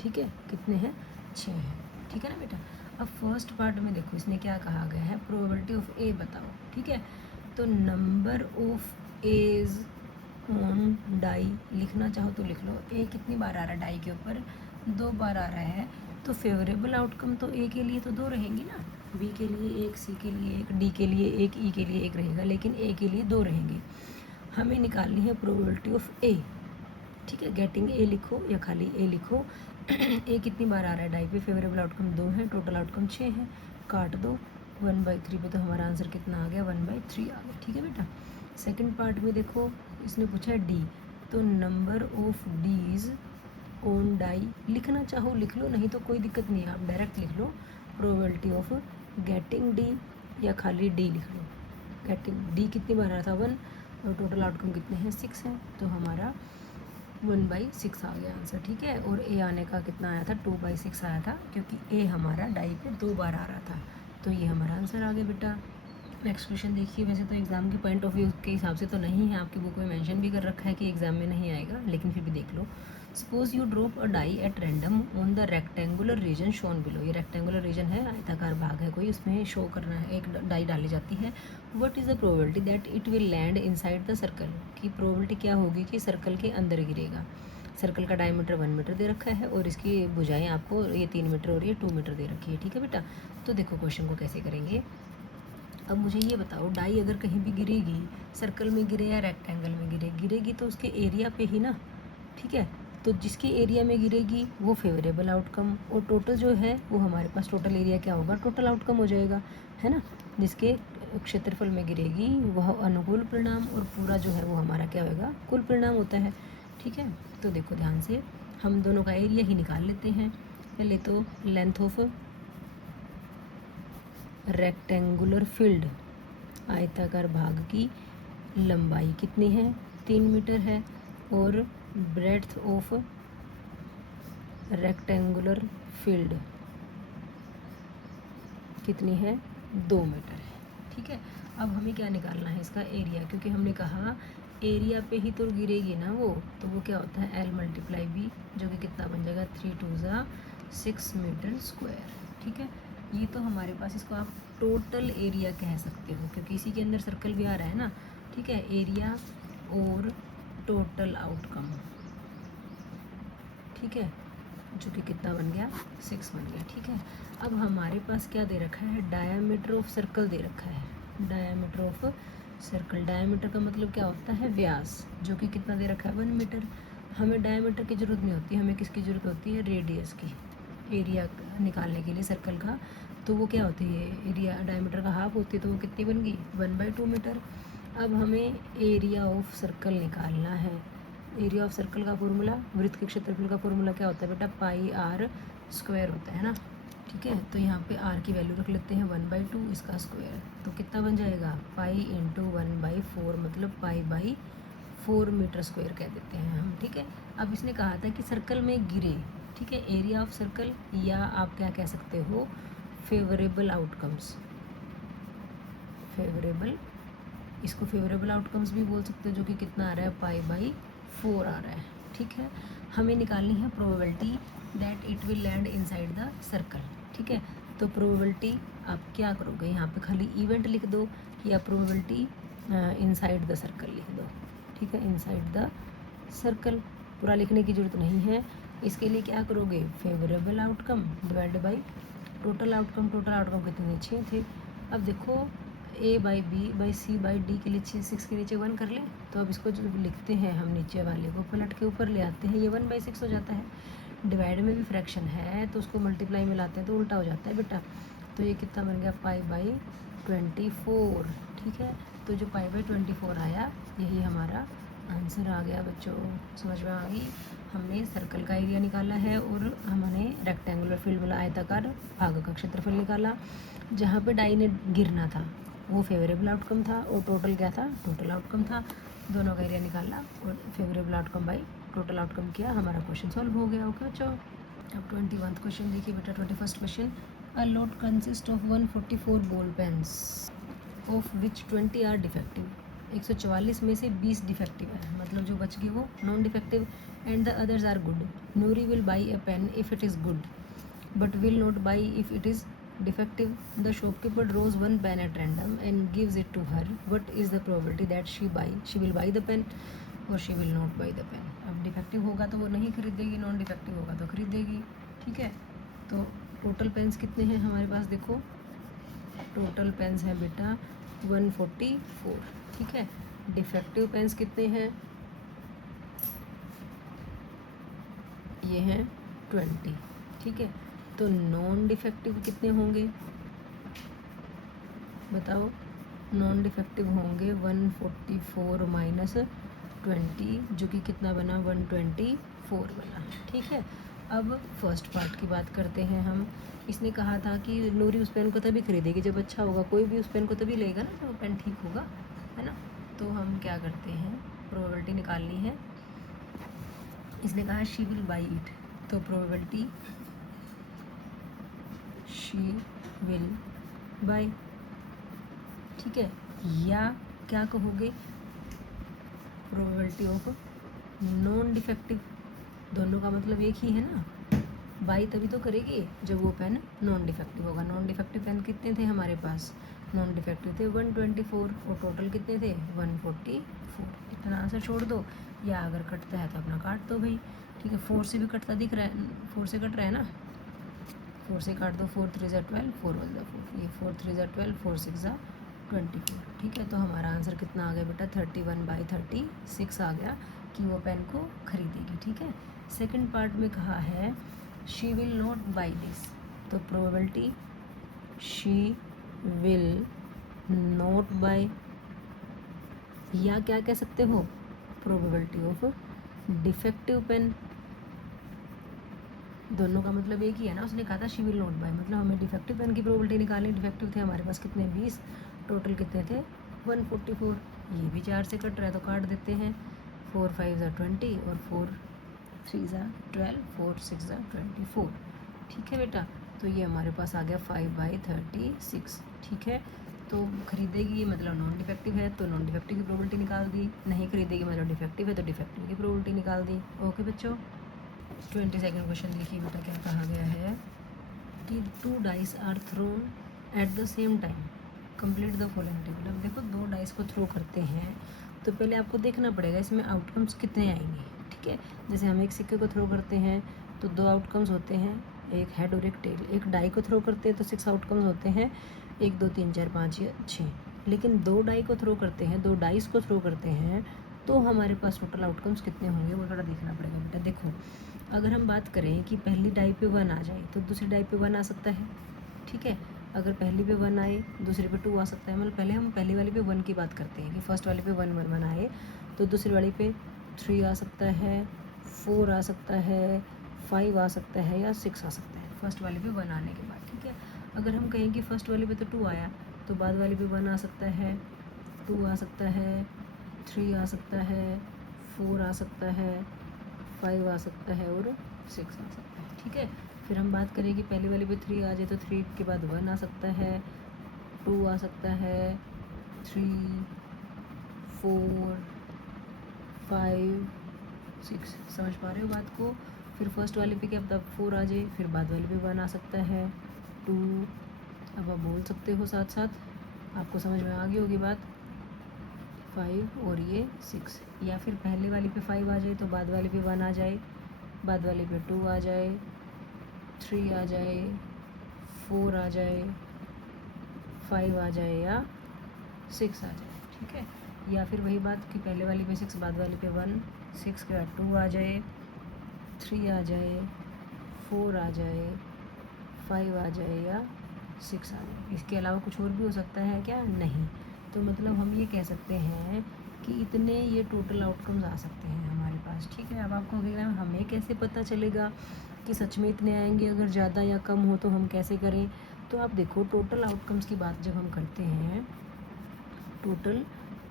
ठीक है, कितने हैं, 6 हैं, ठीक है ना बेटा। अब फर्स्ट पार्ट में देखो इसने क्या कहा गया है, प्रोबेबिलिटी ऑफ ए बताओ, ठीक है। तो number of A's on die लिखना चाहो तो लिख लो। ए कितनी बार आ रहा है डाई के ऊपर, 2 बार आ रहा है, तो फेवरेबल आउटकम तो ए के लिए तो 2 रहेंगी ना, बी के लिए 1, सी के लिए 1, डी के लिए 1, ई के लिए 1 रहेगा, लेकिन ए के लिए 2 रहेंगे। हमें निकालनी है प्रोबेबिलिटी ऑफ ए, ठीक है। गेटिंग ए लिखो या खाली ए लिखो। ए कितनी बार आ रहा है डाई पे, फेवरेबल आउटकम 2 है, टोटल आउटकम 6 है, काट दो 1/3 पे, तो हमारा आंसर कितना आ गया, 1/3 आ गया, ठीक है बेटा। सेकंड पार्ट में देखो इसने पूछा है डी, तो number of D's on die लिखना चाहो लिख लो, नहीं तो कोई दिक्कत नहीं है, आप डायरेक्ट लिख लो प्रोबेबिलिटी ऑफ गेटिंग डी, या खाली डी लिख लो। गेटिंग डी कितनी बार आया था, 1, और टोटल आउटकम कितने हैं, 6 हैं, तो हमारा 1/6 आ गया आंसर, ठीक है। और ए आने का कितना आया था, 2/6 आया था, क्योंकि ए हमारा डाई पे 2 बार आ रहा था, तो ये हमारा आंसर आ गया बेटा। नेक्स्ट क्वेश्चन देखिए, वैसे तो एग्ज़ाम के पॉइंट ऑफ व्यू के हिसाब से तो नहीं है, आपकी बुक में मेंशन भी कर रखा है कि एग्ज़ाम में नहीं आएगा, लेकिन फिर भी देख लो। Suppose you drop a die at random on the rectangular region shown below, ये रेक्टेंगुलर रीजन है, आयताकार भाग है कोई, उसमें शो करना है, एक डाई डाली जाती है। What is the probability that it will land inside the circle, की प्रोबेबिलिटी क्या होगी कि सर्कल के अंदर गिरेगा। सर्कल का डायमीटर 1 मीटर दे रखा है, और इसकी भुजाएं आपको ये 3 मीटर और ये 2 मीटर दे रखी है, ठीक है बेटा। तो देखो क्वेश्चन को कैसे करेंगे। अब मुझे ये बताओ, डाई अगर कहीं भी गिरेगी, सर्कल में गिरे या रेक्टेंगल में गिरेगी तो उसके एरिया पे ही ना, ठीक है। तो जिसके एरिया में गिरेगी वो फेवरेबल आउटकम, और टोटल जो है वो हमारे पास टोटल एरिया क्या होगा, टोटल आउटकम हो जाएगा, है ना। जिसके क्षेत्रफल में गिरेगी वह अनुकूल परिणाम, और पूरा जो है वो हमारा क्या होगा, कुल परिणाम होता है, ठीक है। तो देखो ध्यान से, हम दोनों का एरिया ही निकाल लेते हैं। पहले तो लेंथ ऑफ रेक्टेंगुलर फील्ड, आयताकार भाग की लंबाई कितनी है, 3 मीटर है, और ब्रेड्थ ऑफ रेक्टेंगुलर फील्ड कितनी है, 2 मीटर है, ठीक है। अब हमें क्या निकालना है, इसका एरिया, क्योंकि हमने कहा एरिया पे ही तो गिरेगी ना वो, तो वो क्या होता है L × B, जो कि कितना बन जाएगा, 3 × 2 = 6 मीटर स्क्वायर, ठीक है। ये तो हमारे पास, इसको आप टोटल एरिया कह सकते हो, क्योंकि इसी के अंदर सर्कल भी आ रहा है ना, ठीक है। एरिया और टोटल आउटकम, ठीक है, जो कि कितना बन गया, 6 बन गया, ठीक है। अब हमारे पास क्या दे रखा है, डायामीटर ऑफ सर्कल दे रखा है, डायामीटर ऑफ सर्कल। डायामीटर का मतलब क्या होता है, व्यास, जो कि कितना दे रखा है, 1 मीटर। हमें डायामीटर की ज़रूरत नहीं होती, हमें किसकी ज़रूरत होती है, रेडियस की, एरिया निकालने के लिए सर्कल का। तो वो क्या होती है, एरिया डायमीटर का हाफ होती है, तो वो कितनी बन गई, 1/2 मीटर। अब हमें एरिया ऑफ सर्कल निकालना है। एरिया ऑफ सर्कल का फॉर्मूला, वृत्त के क्षेत्रफल का फॉर्मूला क्या होता है बेटा, πr² होता है ना, ठीक है। तो यहाँ पे r की वैल्यू रख लेते हैं 1/2, इसका स्क्वायर, तो कितना बन जाएगा, π × 1/4, मतलब π/4 मीटर स्क्वायर कह देते हैं हम, ठीक है। अब इसने कहा था कि सर्कल में गिरे, ठीक है, एरिया ऑफ सर्कल, या आप क्या कह सकते हो, फेवरेबल आउटकम्स, फेवरेबल, इसको फेवरेबल आउटकम्स भी बोल सकते हो, जो कि कितना आ रहा है, π/4 आ रहा है, ठीक है। हमें निकालनी है probability that it will land inside the circle, ठीक है। तो प्रोबेबिलिटी आप क्या करोगे, यहाँ पे खाली इवेंट लिख दो, या प्रोबेबिलिटी इनसाइड द सर्कल लिख दो, ठीक है। इनसाइड द सर्कल पूरा लिखने की ज़रूरत नहीं है। इसके लिए क्या करोगे, favourable outcome divide by total outcome. Total outcome कितने, 6 थे। अब देखो A/B/C/D के लिए 6 के नीचे 1 कर लें, तो अब इसको जो लिखते हैं हम, नीचे वाले को पलट के ऊपर ले आते हैं, ये 1/6 हो जाता है। डिवाइड में भी फ्रैक्शन है, तो उसको मल्टीप्लाई में लाते हैं तो उल्टा हो जाता है बेटा। तो ये कितना बन गया, π/24, ठीक है। तो जो π/24 आया, यही हमारा आंसर आ गया बच्चों, समझ में आ गई। हमने सर्कल का एरिया निकाला है, और हमने रेक्टेंगुलर फील्ड वाला आयताकार भाग का क्षेत्रफल निकाला। जहाँ पे डाई ने गिरना था वो फेवरेबल आउटकम था, और टोटल क्या था, टोटल आउटकम था। दोनों का एरिया निकाला और favourable outcome by total outcome किया, हमारा क्वेश्चन सॉल्व हो गया। ओके बच्चों, अब 21 क्वेश्चन देखिए बेटा। 21 question, a lot consist of 144 ball pens of which 20 are defective. 144 में से 20 डिफेक्टिव है, मतलब जो बच गए वो non defective, and the others are good. Noori will buy a pen if it is good but will not buy if it is defective. The shopkeeper draws one pen at random and gives it to her. What is the probability that she will buy the pen or she will not buy the pen? अब defective होगा तो वो नहीं खरीदेगी, non defective होगा तो खरीदेगी। ठीक है, तो टोटल पेन्स कितने हैं हमारे पास, देखो टोटल पेन्स हैं बेटा 144। ठीक है, डिफेक्टिव पेन्स कितने हैं, ये हैं 20। ठीक है, तो नॉन डिफेक्टिव कितने होंगे बताओ, नॉन डिफेक्टिव होंगे 144 माइनस 20, जो कि कितना बना 124 बना। ठीक है, अब फर्स्ट पार्ट की बात करते हैं हम। इसने कहा था कि नूरी उस पेन को तभी खरीदेगी जब अच्छा होगा, कोई भी उस पेन को तभी लेगा ना तो पेन ठीक होगा, है ना। तो हम क्या करते हैं, प्रोबेबिलिटी निकालनी है। इसने कहा शी विल बाई इट, तो प्रोबेबिलिटी शी विल बाय। ठीक है, या क्या कहोगे, प्रोबेबिलिटी ऑफ नॉन डिफेक्टिव, दोनों का मतलब एक ही है ना। बाई तभी तो करेगी जब वो पेन नॉन डिफेक्टिव होगा। नॉन डिफेक्टिव पेन कितने थे हमारे पास, नॉन डिफेक्टिव थे 124 और टोटल कितने थे 144। इतना आंसर छोड़ दो, या अगर कटता है तो अपना काट दो भाई। ठीक है, 4 से भी कटता दिख रहा है, 4 से कट रहा है ना, 4 से काट दो, 4 3 ज़ा 12, 4 1 ज़ा 4, ये 4 3 ज़ा 12, 4 6 ज़ा 24। ठीक है, तो हमारा आंसर कितना आ गया बेटा 31/36 आ गया कि वो पेन को खरीदेगी। ठीक है, सेकंड पार्ट में कहा है she will not buy this, तो probability she will not buy, या क्या कह सकते हो, प्रोबेबिलिटी ऑफ डिफेक्टिव पेन, दोनों का मतलब एक ही है ना। उसने कहा था शी विल नॉट बाय, मतलब हमें डिफेक्टिव पेन की प्रोबेबिलिटी निकालनी। डिफेक्टिव थे हमारे पास कितने 20, टोटल कितने थे 144। ये भी 4 से कट रहा है तो काट देते हैं, 4 5 ज़ा 20 और 4 3 ज़ा 12, 4 6 ज़ा 24। ठीक है बेटा, तो ये हमारे पास आ गया 5/36। ठीक है, तो खरीदेगी मतलब नॉन डिफेक्टिव है तो नॉन डिफेक्टिव की प्रोबेबिलिटी निकाल दी, नहीं खरीदेगी मतलब डिफेक्टिव है तो डिफेक्टिव की प्रोबेबिलिटी निकाल दी। ओके बच्चों, 22nd क्वेश्चन देखिए बेटा, क्या कहा गया है कि 2 dice are thrown at the same time, complete the following table. अब देखो 2 डाइस को थ्रो करते हैं तो पहले आपको देखना पड़ेगा इसमें आउटकम्स कितने आएंगे। ठीक है, जैसे हम एक सिक्के को थ्रो करते हैं तो 2 आउटकम्स होते हैं, एक हेड और एक टेल। एक डाई को थ्रो करते हैं तो 6 आउटकम्स होते हैं, 1 2 3 4 5 या 6। लेकिन 2 डाई को थ्रो करते हैं, 2 डाइस को थ्रो करते हैं तो हमारे पास टोटल आउटकम्स कितने होंगे वो थोड़ा देखना पड़ेगा बेटा। देखो, अगर हम बात करें कि पहली डाई पे 1 आ जाए तो दूसरी डाई पे 1 आ सकता है। ठीक है, अगर पहली पे 1 आए दूसरी पे 2 आ सकता है, मतलब पहले हम पहली वाली पे 1 की बात करते हैं कि फर्स्ट वाली पे 1 1 1 आए तो दूसरी वाली पे 3 आ सकता है, 4 आ सकता है, 5 आ सकता है या 6 आ सकता है फर्स्ट वाली पे 1 आने के बाद। ठीक है, अगर हम कहें कि फर्स्ट वाली पे तो 2 आया तो बाद वाली पे 1 आ सकता है, 2 आ सकता है, 3 आ सकता है, 4 आ सकता है, 5 आ सकता है और 6 आ सकता है। ठीक है, फिर हम बात करें कि पहली वाली पे 3 आ जाए तो 3 के बाद 1 आ सकता है, 2 आ सकता है, 3 4 5 6। समझ पा रहे हो बात को। फिर फर्स्ट वाले पे क्या पता 4 आ जाए, फिर बाद वाले पे 1 आ सकता है, 2। अब आप बोल सकते हो साथ साथ, आपको समझ में आ गई होगी बात, 5 और ये 6। या फिर पहले वाली पे 5 आ जाए तो बाद वाली पे 1 आ जाए, बाद वाली पे 2 आ जाए, 3 आ जाए, 4 आ जाए, 5 आ जाए या 6 आ जाए। ठीक है, या फिर वही बात कि पहले वाली पे 6 बाद वाली पे 1, 6 के बाद 2 आ जाए, 3 आ जाए, 4 आ जाए, 5 आ जाए या 6 आ जाए। इसके अलावा कुछ और भी हो सकता है क्या, नहीं। तो मतलब हम ये कह सकते हैं कि इतने ये टोटल आउटकम्स आ सकते हैं हमारे पास। ठीक है, अब आपको कहना है हमें कैसे पता चलेगा कि सच में इतने आएंगे, अगर ज़्यादा या कम हो तो हम कैसे करें। तो आप देखो टोटल आउटकम्स की बात जब हम करते हैं, टोटल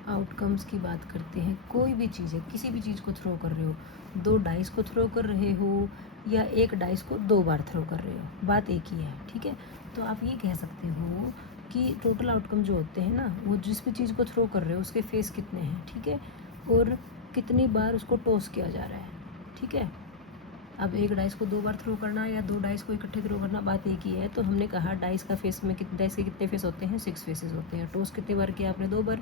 आउटकम्स की बात करते हैं, कोई भी चीज़ है, किसी भी चीज़ को थ्रो कर रहे हो, 2 डाइस को थ्रो कर रहे हो या 1 डाइस को 2 बार थ्रो कर रहे हो, बात एक ही है, ठीक है। तो आप ये कह सकते हो कि टोटल आउटकम जो होते हैं ना, वो जिस भी चीज़ को थ्रो कर रहे हो उसके फेस कितने हैं, ठीक है, और कितनी बार उसको टॉस किया जा रहा है, ठीक है। अब 1 डाइस को 2 बार थ्रो करना या 2 डाइस को इकट्ठे थ्रो करना, बात एक ही है। तो हमने कहा डाइस का फेस में डाइस के कितने फेस होते हैं, 6 फेसेस होते हैं। टॉस कितने बार किया आपने, 2 बार।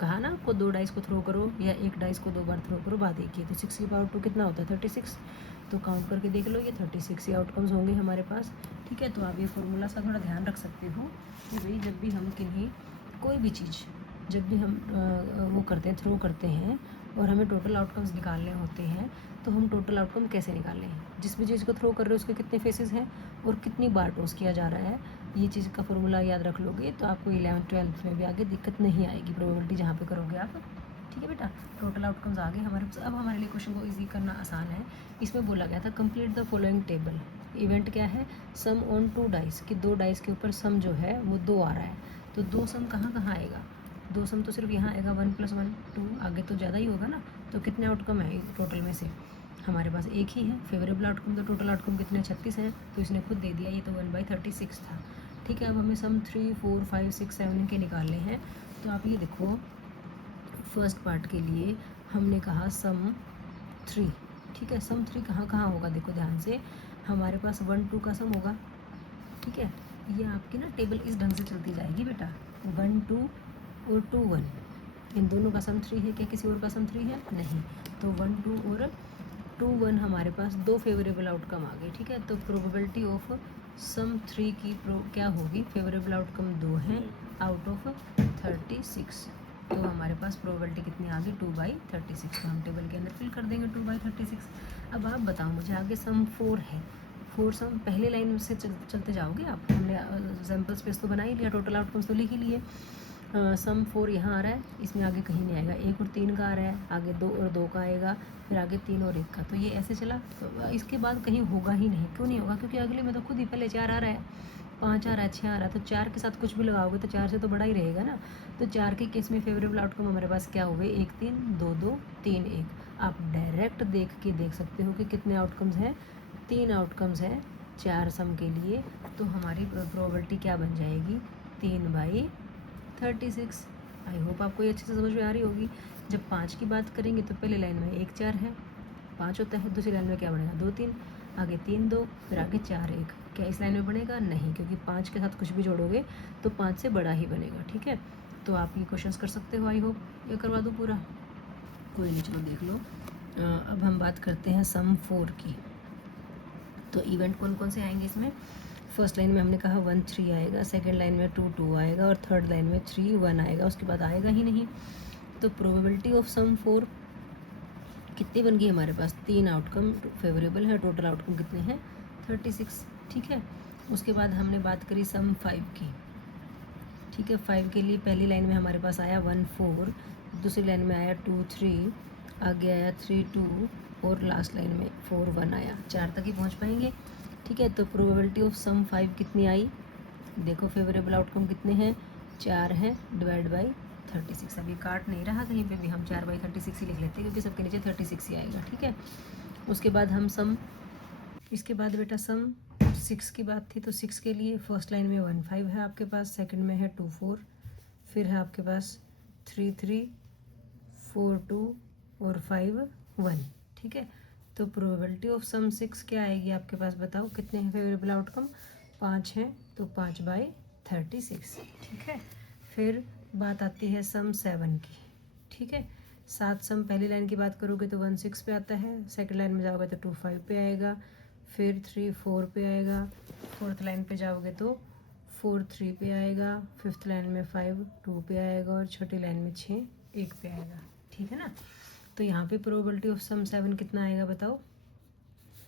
कहा ना आपको 2 डाइस को थ्रो करो या 1 डाइस को 2 बार थ्रो करो, बात एक ही है। तो 6 की पावर 2 कितना होता है, 36। तो काउंट करके देख लो, ये 36 ही आउटकम्स होंगे हमारे पास, ठीक है। तो आप ये फॉर्मूला सा थोड़ा ध्यान रख सकते हो कि भाई जब भी हम किन्हीं कोई भी चीज़ जब भी हम वो करते हैं, थ्रो करते हैं और हमें टोटल आउटकम्स निकालने होते हैं, तो हम टोटल आउटकम कैसे निकालें। जिस भी चीज़ को थ्रो कर रहे हो उसके कितने फेसेस हैं और कितनी बार टॉस किया जा रहा है, ये चीज़ का फॉर्मूला याद रख लोगे तो आपको 11th-12th में भी आगे दिक्कत नहीं आएगी, प्रोबेबिलिटी जहाँ पे करोगे आप, ठीक है बेटा। टोटल आउटकम्स आ गए हमारे पास। अब हमारे लिए क्वेश्चन को ईजी करना आसान है। इसमें बोला गया था complete the following table. Event क्या है, सम ऑन 2 डाइस, कि 2 डाइस के ऊपर सम जो है वो 2 आ रहा है। तो 2 सम कहाँ कहाँ आएगा, 2 सम तो सिर्फ यहाँ आएगा, 1 + 1 2, आगे तो ज़्यादा ही होगा ना। तो कितने आउटकम है टोटल में से, हमारे पास एक ही है फेवरेबल आउटकम। तो टोटल आउटकम कितने, 36 हैं। तो इसने खुद दे दिया, ये तो 1/36 था, ठीक है। अब हमें सम 3 4 5 6 7 के निकालने हैं। तो आप ये देखो, फर्स्ट पार्ट के लिए हमने कहा सम 3, ठीक है। सम 3 कहाँ कहाँ होगा, देखो ध्यान से, हमारे पास 1 2 का सम होगा, ठीक है। ये आपकी ना टेबल इस ढंग से चलती जाएगी बेटा, 1 2 और 2 1, इन दोनों का सम 3 है, क्या किसी और का सम 3 है, नहीं। तो 1 2 और 2 1 हमारे पास 2 फेवरेबल आउटकम आ गए, ठीक है। तो प्रोबेबिलिटी ऑफ सम 3 की क्या होगी, फेवरेबल आउटकम 2 हैं आउट ऑफ 36। तो हमारे पास प्रोबेबिलिटी कितनी आ गई, 2/36। तो हम टेबल के अंदर फिल कर देंगे 2/36। अब आप बताओ मुझे, आगे सम 4 है, 4 सम पहले लाइन से चलते जाओगे आप, हमने सैम्पल स्पेस तो बना ही लिया, टोटल आउटकम्स तो लिख ही लिए। सम 4 यहाँ आ रहा है, इसमें आगे कहीं नहीं आएगा। 1 और 3 का आ रहा है, आगे 2 और 2 का आएगा, फिर आगे 3 और 1 का। तो ये ऐसे चला, तो इसके बाद कहीं होगा ही नहीं। क्यों नहीं होगा, क्योंकि अगले में तो खुद ही पहले 4 आ रहा है, 5 आ रहा है, 6 आ रहा है। तो 4 के साथ कुछ भी लगाओगे तो 4 से तो बड़ा ही रहेगा ना। तो 4 के केस में फेवरेबल आउटकम हमारे पास क्या हो गए, 1 3 2 2 3 1। आप डायरेक्ट देख के देख सकते हो कि कितने आउटकम्स हैं, 3 आउटकम्स हैं 4 सम के लिए। तो हमारी प्रोबेबिलिटी क्या बन जाएगी, 3/36। आई होप आपको ये अच्छे से समझ में आ रही होगी। जब 5 की बात करेंगे तो पहले लाइन में 1 4 है, 5 होता है। दूसरी लाइन में क्या बनेगा, 2 3, आगे 3 2, फिर आगे 4 1। क्या इस लाइन में बनेगा, नहीं, क्योंकि 5 के साथ कुछ भी जोड़ोगे तो 5 से बड़ा ही बनेगा, ठीक है। तो आप ये क्वेश्चंस कर सकते हो, आई होप ये करवा दूँ पूरा, कोई नहीं, चलो देख लो। अब हम बात करते हैं सम 4 की। तो इवेंट कौन कौन से आएंगे इसमें, फर्स्ट लाइन में हमने कहा 1 3 आएगा, सेकंड लाइन में 2 2 आएगा और थर्ड लाइन में 3 1 आएगा, उसके बाद आएगा ही नहीं। तो प्रोबेबिलिटी ऑफ सम 4 कितनी बन गई हमारे पास, 3 आउटकम फेवरेबल है, टोटल आउटकम कितने हैं, 36, ठीक है। उसके बाद हमने बात करी सम 5 की, ठीक है। 5 के लिए पहली लाइन में हमारे पास आया 1 4, दूसरी लाइन में आया 2 3, आगे आया 3 2 और लास्ट लाइन में 4 1 आया। 4 तक ही पहुंच पाएंगे, ठीक है। तो प्रोबेबिलिटी ऑफ सम 5 कितनी आई, देखो फेवरेबल आउटकम कितने हैं, 4 हैं, /36। अभी काट नहीं रहा कहीं पे भी, हम 4/36 ही लिख लेते हैं क्योंकि सबके नीचे 36 ही आएगा, ठीक है। उसके बाद हम सम, इसके बाद बेटा सम 6 की बात थी। तो 6 के लिए फर्स्ट लाइन में 1 5 है आपके पास, सेकंड में है 2 4, फिर है आपके पास 3 3 4 2 और 5 1, ठीक है। तो प्रोबेबिलिटी ऑफ सम 6 क्या आएगी आपके पास, बताओ कितने हैं फेवरेबल आउटकम, 5 हैं, तो 5/36, ठीक है। फिर बात आती है सम 7 की, ठीक है। 7 सम पहली लाइन की बात करोगे तो 1 6 पे आता है, सेकंड लाइन में जाओगे तो 2 5 पे आएगा, फिर 3 4 पे आएगा, फोर्थ लाइन पे जाओगे तो 4 3 पे आएगा, फिफ्थ लाइन में 5 2 पे आएगा और छठी लाइन में 6 1 पे आएगा, ठीक है ना। तो यहाँ पे प्रोबेबिलिटी ऑफ सम 7 कितना आएगा, बताओ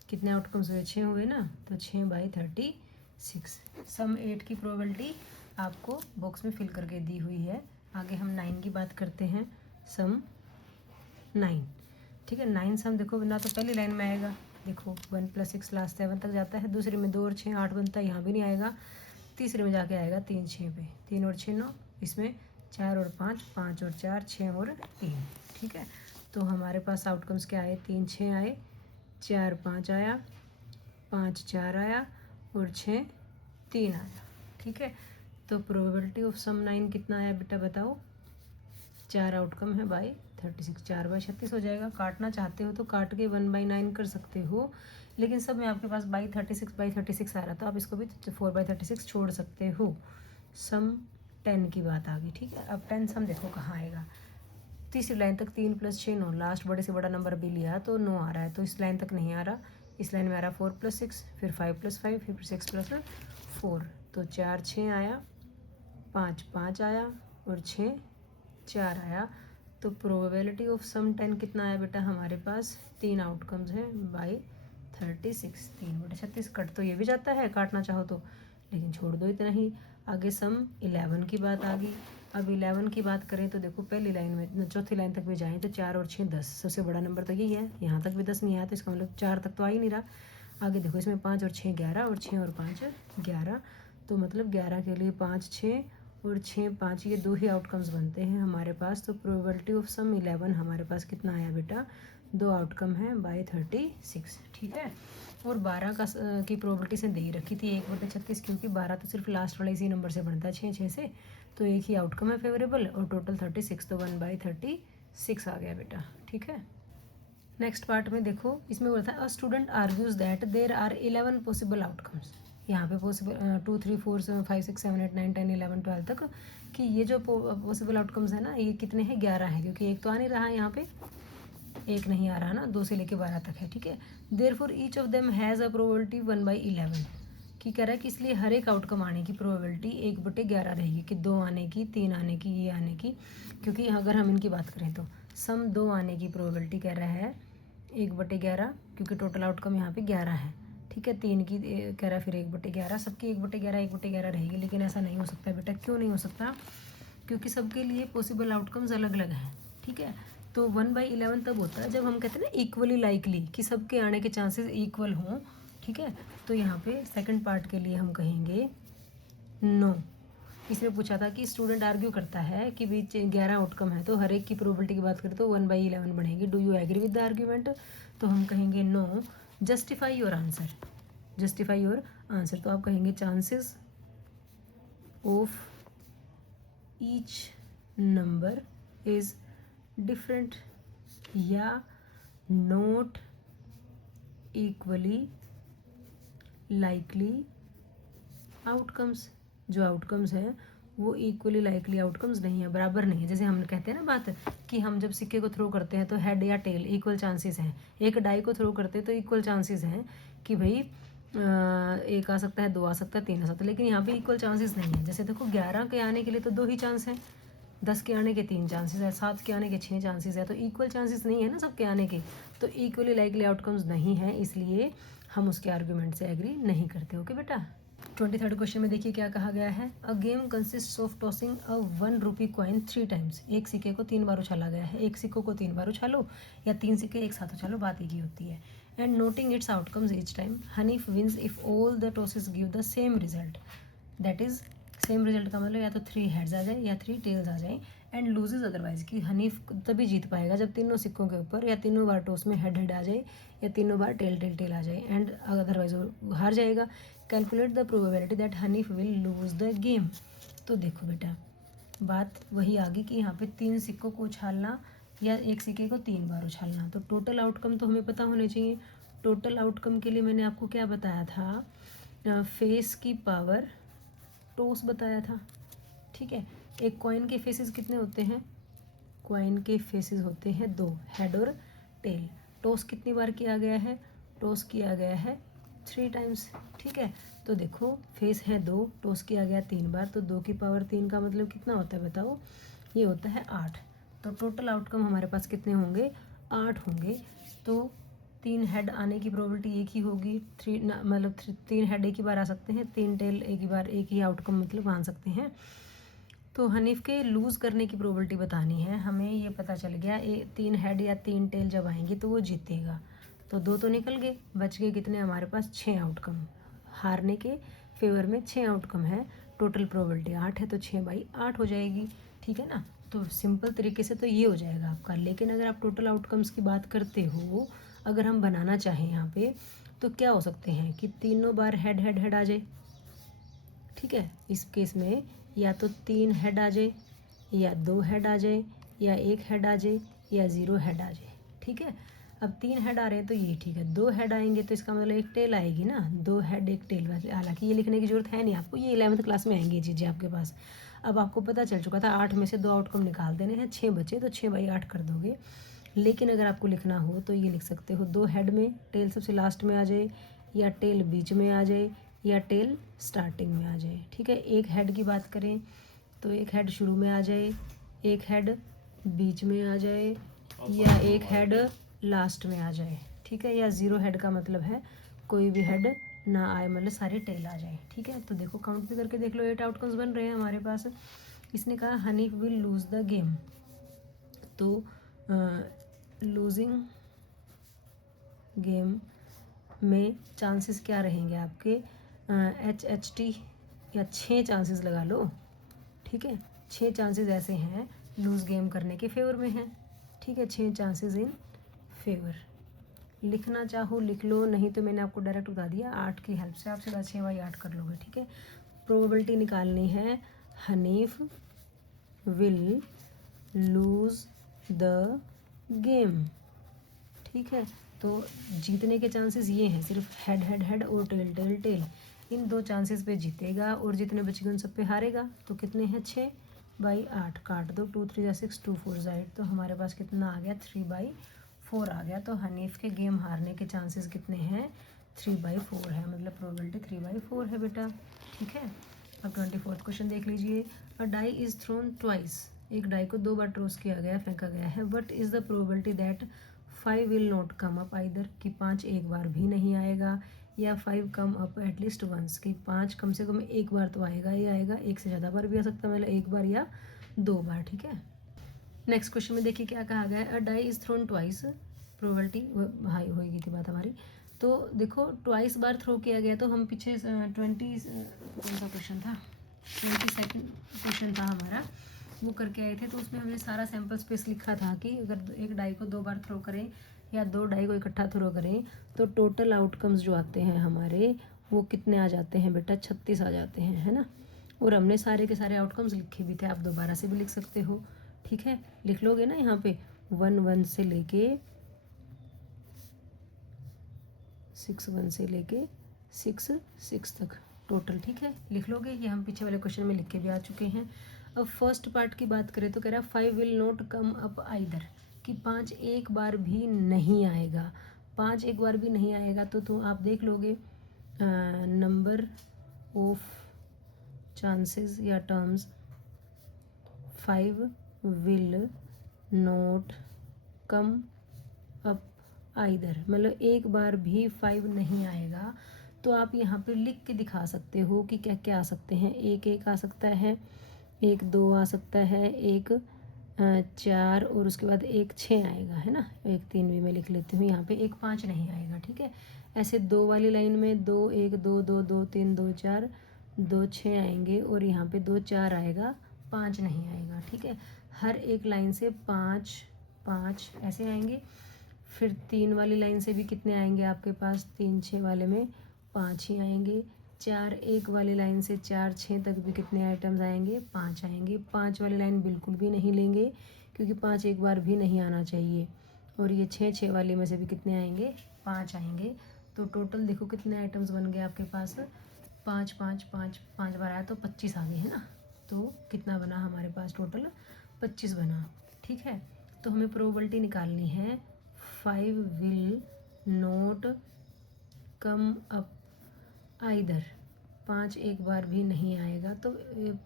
कितने आउटकम्स हुए, 6 हुए ना, तो 6/36। सम 8 की प्रोबेबिलिटी आपको बॉक्स में फिल करके दी हुई है। आगे हम 9 की बात करते हैं, सम 9, ठीक है। 9 सम देखो ना, तो पहली लाइन में आएगा, देखो 1 + 6 लास्ट 7 तक जाता है, दूसरे में 2 और 6 8 बनता है, यहाँ भी नहीं आएगा, तीसरे में जाके आएगा 3 6 पे, 3 और 6 9, इसमें 4 और 5, 5 और 4, 6 और 3, ठीक है। तो हमारे पास आउटकम्स क्या आए, 3 6 आए, 4 5 आया, 5 4 आया और 6 3 आया, ठीक है। तो प्रोबेबिलिटी ऑफ सम 9 कितना आया बेटा बताओ, 4 आउटकम है बाई 36, 4 बाई 36 हो जाएगा। काटना चाहते हो तो काट के 1/9 कर सकते हो, लेकिन सब में आपके पास बाई 36 आ रहा था, आप इसको भी 4/36 छोड़ सकते हो। सम 10 की बात आ गई, ठीक है। अब 10 सम देखो कहाँ आएगा, तीसरी लाइन तक 3 + 6 9, लास्ट बड़े से बड़ा नंबर भी लिया तो 9 आ रहा है, तो इस लाइन तक नहीं आ रहा, इस लाइन में आ रहा 4 + 6, फिर 5 + 5, फिर 6 + 4, तो 4 6 आया, 5 5 आया और 6 4 आया। तो प्रोबेबिलिटी ऑफ सम 10 कितना आया बेटा हमारे पास, 3 आउटकम्स हैं बाई 36, 3/36। कट तो ये भी जाता है काटना चाहो तो, लेकिन छोड़ दो इतना ही। आगे सम 11 की बात आ गई। अब 11 की बात करें तो देखो पहली लाइन में चौथी लाइन तक भी जाएँ तो 4 और 6 10, सबसे बड़ा नंबर तो यही है, यहाँ तक भी 10 नहीं आया तो इसका मतलब 4 तक तो आ ही नहीं रहा। आगे देखो इसमें 5 और 6 11 और 6 और 5 11, तो मतलब 11 के लिए 5 6 और 6 5, ये 2 ही आउटकम्स बनते हैं हमारे पास। तो प्रोबेबिलिटी ऑफ सम 11 हमारे पास कितना आया बेटा, 2 आउटकम है बाई 36, ठीक है। और 12 की प्रोबेबिलिटी से दे ही रखी थी 1/36, क्योंकि 12 तो सिर्फ लास्ट वाला इसी नंबर से बनता है 6 6 से, तो एक ही आउटकम है फेवरेबल, और टोटल 36, तो 1/36 आ गया बेटा, ठीक है। नेक्स्ट पार्ट में देखो, इसमें बोलता है a student argues that there are 11 possible outcomes. यहाँ पे पॉसिबल 2 3 4 5 6 7 8 9 10 11 12 तक, कि ये जो पॉसिबल आउटकम्स है ना, ये कितने हैं, 11 है, क्योंकि एक तो आ नहीं रहा है यहाँ पे, एक नहीं आ रहा ना, 2 से लेके 12 तक है, ठीक है। Therefore each of them has a probability 1/11, कि कह रहा है कि इसलिए हर एक आउटकम आने की प्रोबेबिलिटी 1/11 रहेगी, कि 2 आने की, 3 आने की, ये आने की। क्योंकि अगर हम इनकी बात करें तो सम 2 आने की प्रोबेबिलिटी कह रहा है 1/11, क्योंकि टोटल आउटकम यहाँ पे 11 है, ठीक है। 3 की कह रहा है फिर 1/11, सबकी 1/11 रहेगी, लेकिन ऐसा नहीं हो सकता बेटा। क्यों नहीं हो सकता, क्योंकि सबके लिए पॉसिबल आउटकम्स अलग अलग हैं, ठीक है। तो 1/11 तब होता है जब हम कहते हैं ना इक्वली लाइकली, कि सबके आने के चांसेस इक्वल हों, ठीक है। तो यहाँ पे सेकंड पार्ट के लिए हम कहेंगे नो। इसमें पूछा था कि स्टूडेंट आर्ग्यू करता है कि बीच 11 आउटकम है, तो हर एक की प्रोबेबिलिटी की बात करें तो 1/11 बनेगी। Do you agree with the argument, तो हम कहेंगे no. Justify your answer, justify your answer, तो आप कहेंगे chances of each number is different या नॉट इक्वली लाइकली आउटकम्स। जो आउटकम्स हैं वो इक्वली लाइकली आउटकम्स नहीं है, बराबर नहीं है। जैसे हम कहते हैं ना बात, कि हम जब सिक्के को थ्रो करते हैं तो हेड या टेल इक्वल चांसेस हैं, एक डाई को थ्रो करते हैं तो इक्वल चांसेस हैं कि भाई एक आ सकता है, 2 आ सकता है, 3 आ सकता है, लेकिन यहाँ पे इक्वल चांसेस नहीं है। जैसे देखो 11 के आने के लिए तो 2 ही चांस हैं, 10 के आने के 3 चांसेस है, 7 के आने के 6 चांसेस है, तो इक्वल चांसेस नहीं है ना सबके आने के, तो इक्वली लाइकली आउटकम्स नहीं है, इसलिए हम उसके आर्ग्यूमेंट से एग्री नहीं करते। ओके बेटा। 23rd क्वेश्चन में देखिए क्या कहा गया है। A game consist of tossing a 1 rupee coin 3 times. एक सिक्के को 3 बार उछाला गया है, एक सिक्कों को 3 बार उछालो या 3 सिक्के एक साथ उछालो, बात एक ही होती है। And noting its outcomes each time, Hanif wins if all the tosses give the same result. That is same result का मतलब या तो 3 हेड्स आ जाए या 3 टेल्स आ जाए, एंड लूजेज अदरवाइज, कि हनीफ तभी जीत पाएगा जब तीनों सिक्कों के ऊपर या तीनों बार टॉस में हेड हेड आ जाए या तीनों बार टेल टेल टेल आ जाए, एंड अदरवाइज वो हार जाएगा। Calculate the probability that Hanif will lose the game. तो देखो बेटा बात वही आ गई कि यहाँ पे 3 सिक्कों को उछालना या एक सिक्के को 3 बार उछालना, तो टोटल आउटकम तो हमें पता होने चाहिए। टोटल आउटकम के लिए मैंने आपको क्या बताया था, फेस की पावर टॉस बताया था, ठीक है। एक कॉइन के फेसेस कितने होते हैं, कॉइन के फेसेस होते हैं 2, हेड और टेल। टॉस कितनी बार किया गया है, टॉस किया गया है 3 टाइम्स, ठीक है। तो देखो फेस है 2, टॉस किया गया 3 बार, तो 2 की पावर 3 का मतलब कितना होता है बताओ, ये होता है 8। तो टोटल आउटकम हमारे पास कितने होंगे, 8 होंगे। तो 3 हेड आने की प्रोबेबिलिटी एक ही होगी, 3 मतलब 3 हेड एक ही बार आ सकते हैं, 3 टेल एक ही बार, एक ही आउटकम मतलब मान सकते हैं। तो हनीफ के लूज़ करने की प्रोबेबिलिटी बतानी है हमें, ये पता चल गया 3 हेड या 3 टेल जब आएंगी तो वो जीतेगा। तो 2 तो निकल गए, बच गए कितने हमारे पास, 6 आउटकम। हारने के फेवर में 6 आउटकम है, टोटल प्रोबेबिलिटी 8 है, तो 6/8 हो जाएगी, ठीक है ना। तो सिंपल तरीके से तो ये हो जाएगा आपका। लेकिन अगर आप टोटल आउटकम्स की बात करते हो, अगर हम बनाना चाहें यहाँ पे, तो क्या हो सकते हैं कि तीनों बार हेड हेड हेड आ जाए, ठीक है। इस केस में या तो 3 हेड आ जाए, या 2 हेड आ जाए, या 1 हेड आ जाए, या 0 हेड आ जाए, ठीक है। अब 3 हेड आ रहे हैं तो ये ठीक है, 2 हेड आएंगे तो इसका मतलब एक टेल आएगी ना, 2 हेड 1 टेल। वैसे हालांकि ये लिखने की जरूरत है नहीं आपको, ये 11th क्लास में आएंगी ये चीज़ें आपके पास। अब आपको पता चल चुका था 8 में से 2 आउटकम निकाल देने हैं, 6 बचे तो 6/8 कर दोगे। लेकिन अगर आपको लिखना हो तो ये लिख सकते हो 2 हेड में टेल सबसे लास्ट में आ जाए, या टेल बीच में आ जाए, या टेल स्टार्टिंग में आ जाए, ठीक है। एक हेड की बात करें तो एक हेड शुरू में आ जाए, एक हेड बीच में आ जाए, या एक हेड लास्ट में आ जाए, ठीक है। या 0 हेड का मतलब है कोई भी हेड ना आए, मतलब सारे टेल आ जाए, ठीक है। तो देखो काउंट भी करके देख लो, 8 आउटकम्स बन रहे हैं हमारे पास। इसने कहा Hanif will lose the game, तो लूजिंग गेम में चांसेस क्या रहेंगे आपके, HHT या 6 चांसेस लगा लो, ठीक है। 6 चांसेस ऐसे हैं लूज गेम करने के फेवर में हैं, ठीक है। 6 चांसेस इन फेवर। लिखना चाहो लिख लो, नहीं तो मैंने आपको डायरेक्ट बता दिया, 8 की हेल्प से आप सीधा 6/8 कर लोगे, ठीक है। प्रोबेबिलिटी निकालनी है, Hanif will lose the game, ठीक है। तो जीतने के चांसेस ये हैं, सिर्फ हेड हेड हेड और टेल टेल टेल, इन 2 चांसेस पे जीतेगा, और जितने बचेंगे उन सब पे हारेगा। तो कितने हैं, 6/8 काट दो, 2 3 6 2 4 8, तो हमारे पास कितना आ गया, 3/4 आ गया। तो हनीफ के गेम हारने के चांसेस कितने हैं, 3/4 है, मतलब प्रोबेबिलिटी 3/4 है बेटा, ठीक है। अब 24th क्वेश्चन देख लीजिए। अ डाई इज थ्रोन ट्वाइस, एक डाई को 2 बार टॉस किया गया, फेंका गया है। What is the probability that 5 will not come up either, कि 5 एक बार भी नहीं आएगा, या 5 कम अप एटलीस्ट वंस, कि 5 कम से कम एक बार तो आएगा ही आएगा, एक से ज़्यादा बार भी आ सकता है, मतलब एक बार या 2 बार, ठीक है। नेक्स्ट क्वेश्चन में देखिए क्या कहा गया है, a die is thrown twice, probability high होगी थी बात हमारी। तो देखो ट्वाइस बार थ्रो किया गया, तो हम पीछे 20 कौन सा क्वेश्चन था, 22nd क्वेश्चन था हमारा, वो करके आए थे। तो उसमें हमने सारा सैम्पल स्पेस लिखा था कि अगर एक डाई को 2 बार थ्रो करें या 2 डाई को इकट्ठा थ्रो करें, तो टोटल आउटकम्स जो आते हैं हमारे, वो कितने आ जाते हैं बेटा, 36 आ जाते हैं, है ना। और हमने सारे के सारे आउटकम्स लिखे भी थे, आप दोबारा से भी लिख सकते हो, ठीक है। लिख लोगे ना यहाँ पे 1 से लेके 6 तक टोटल, ठीक है, लिख लोगे। ये हम पीछे वाले क्वेश्चन में लिख के भी आ चुके हैं। अब फर्स्ट पार्ट की बात करें तो कह रहा है 5 will not come up either, कि 5 एक बार भी नहीं आएगा। 5 एक बार भी नहीं आएगा तो आप देख लोगे नंबर ऑफ चांसेस या terms 5 will not come up either, मतलब एक बार भी 5 नहीं आएगा। तो आप यहाँ पे लिख के दिखा सकते हो कि क्या क्या आ सकते हैं, 1 आ सकता है, 1 2 आ सकता है, 1 4, और उसके बाद 1 6 आएगा, है ना। 1 3 भी मैं लिख लेती हूँ यहाँ पे, 1 5 नहीं आएगा, ठीक है। ऐसे 2 वाली लाइन में 2 1 2 2 2 3 2 4 2 6 आएंगे, और यहाँ पे 2 4 आएगा, 5 नहीं आएगा, ठीक है। हर एक लाइन से 5 5 ऐसे आएंगे। फिर 3 वाली लाइन से भी कितने आएंगे आपके पास, 3 6 वाले में 5 ही आएंगे। 4 1 वाली लाइन से 4 6 तक भी कितने आइटम्स आएंगे, 5 आएंगे। 5 वाली लाइन बिल्कुल भी नहीं लेंगे, क्योंकि 5 एक बार भी नहीं आना चाहिए। और ये 6 6 वाली में से भी कितने आएंगे, 5 आएंगे। तो टोटल देखो कितने आइटम्स बन गए आपके पास, 5 5 5 5 बार आया तो 25 आ गए, है ना। तो कितना बना हमारे पास, टोटल 25 बना, ठीक है। तो हमें प्रोबेबिलिटी निकालनी है, 5 will not come up either, 5 एक बार भी नहीं आएगा, तो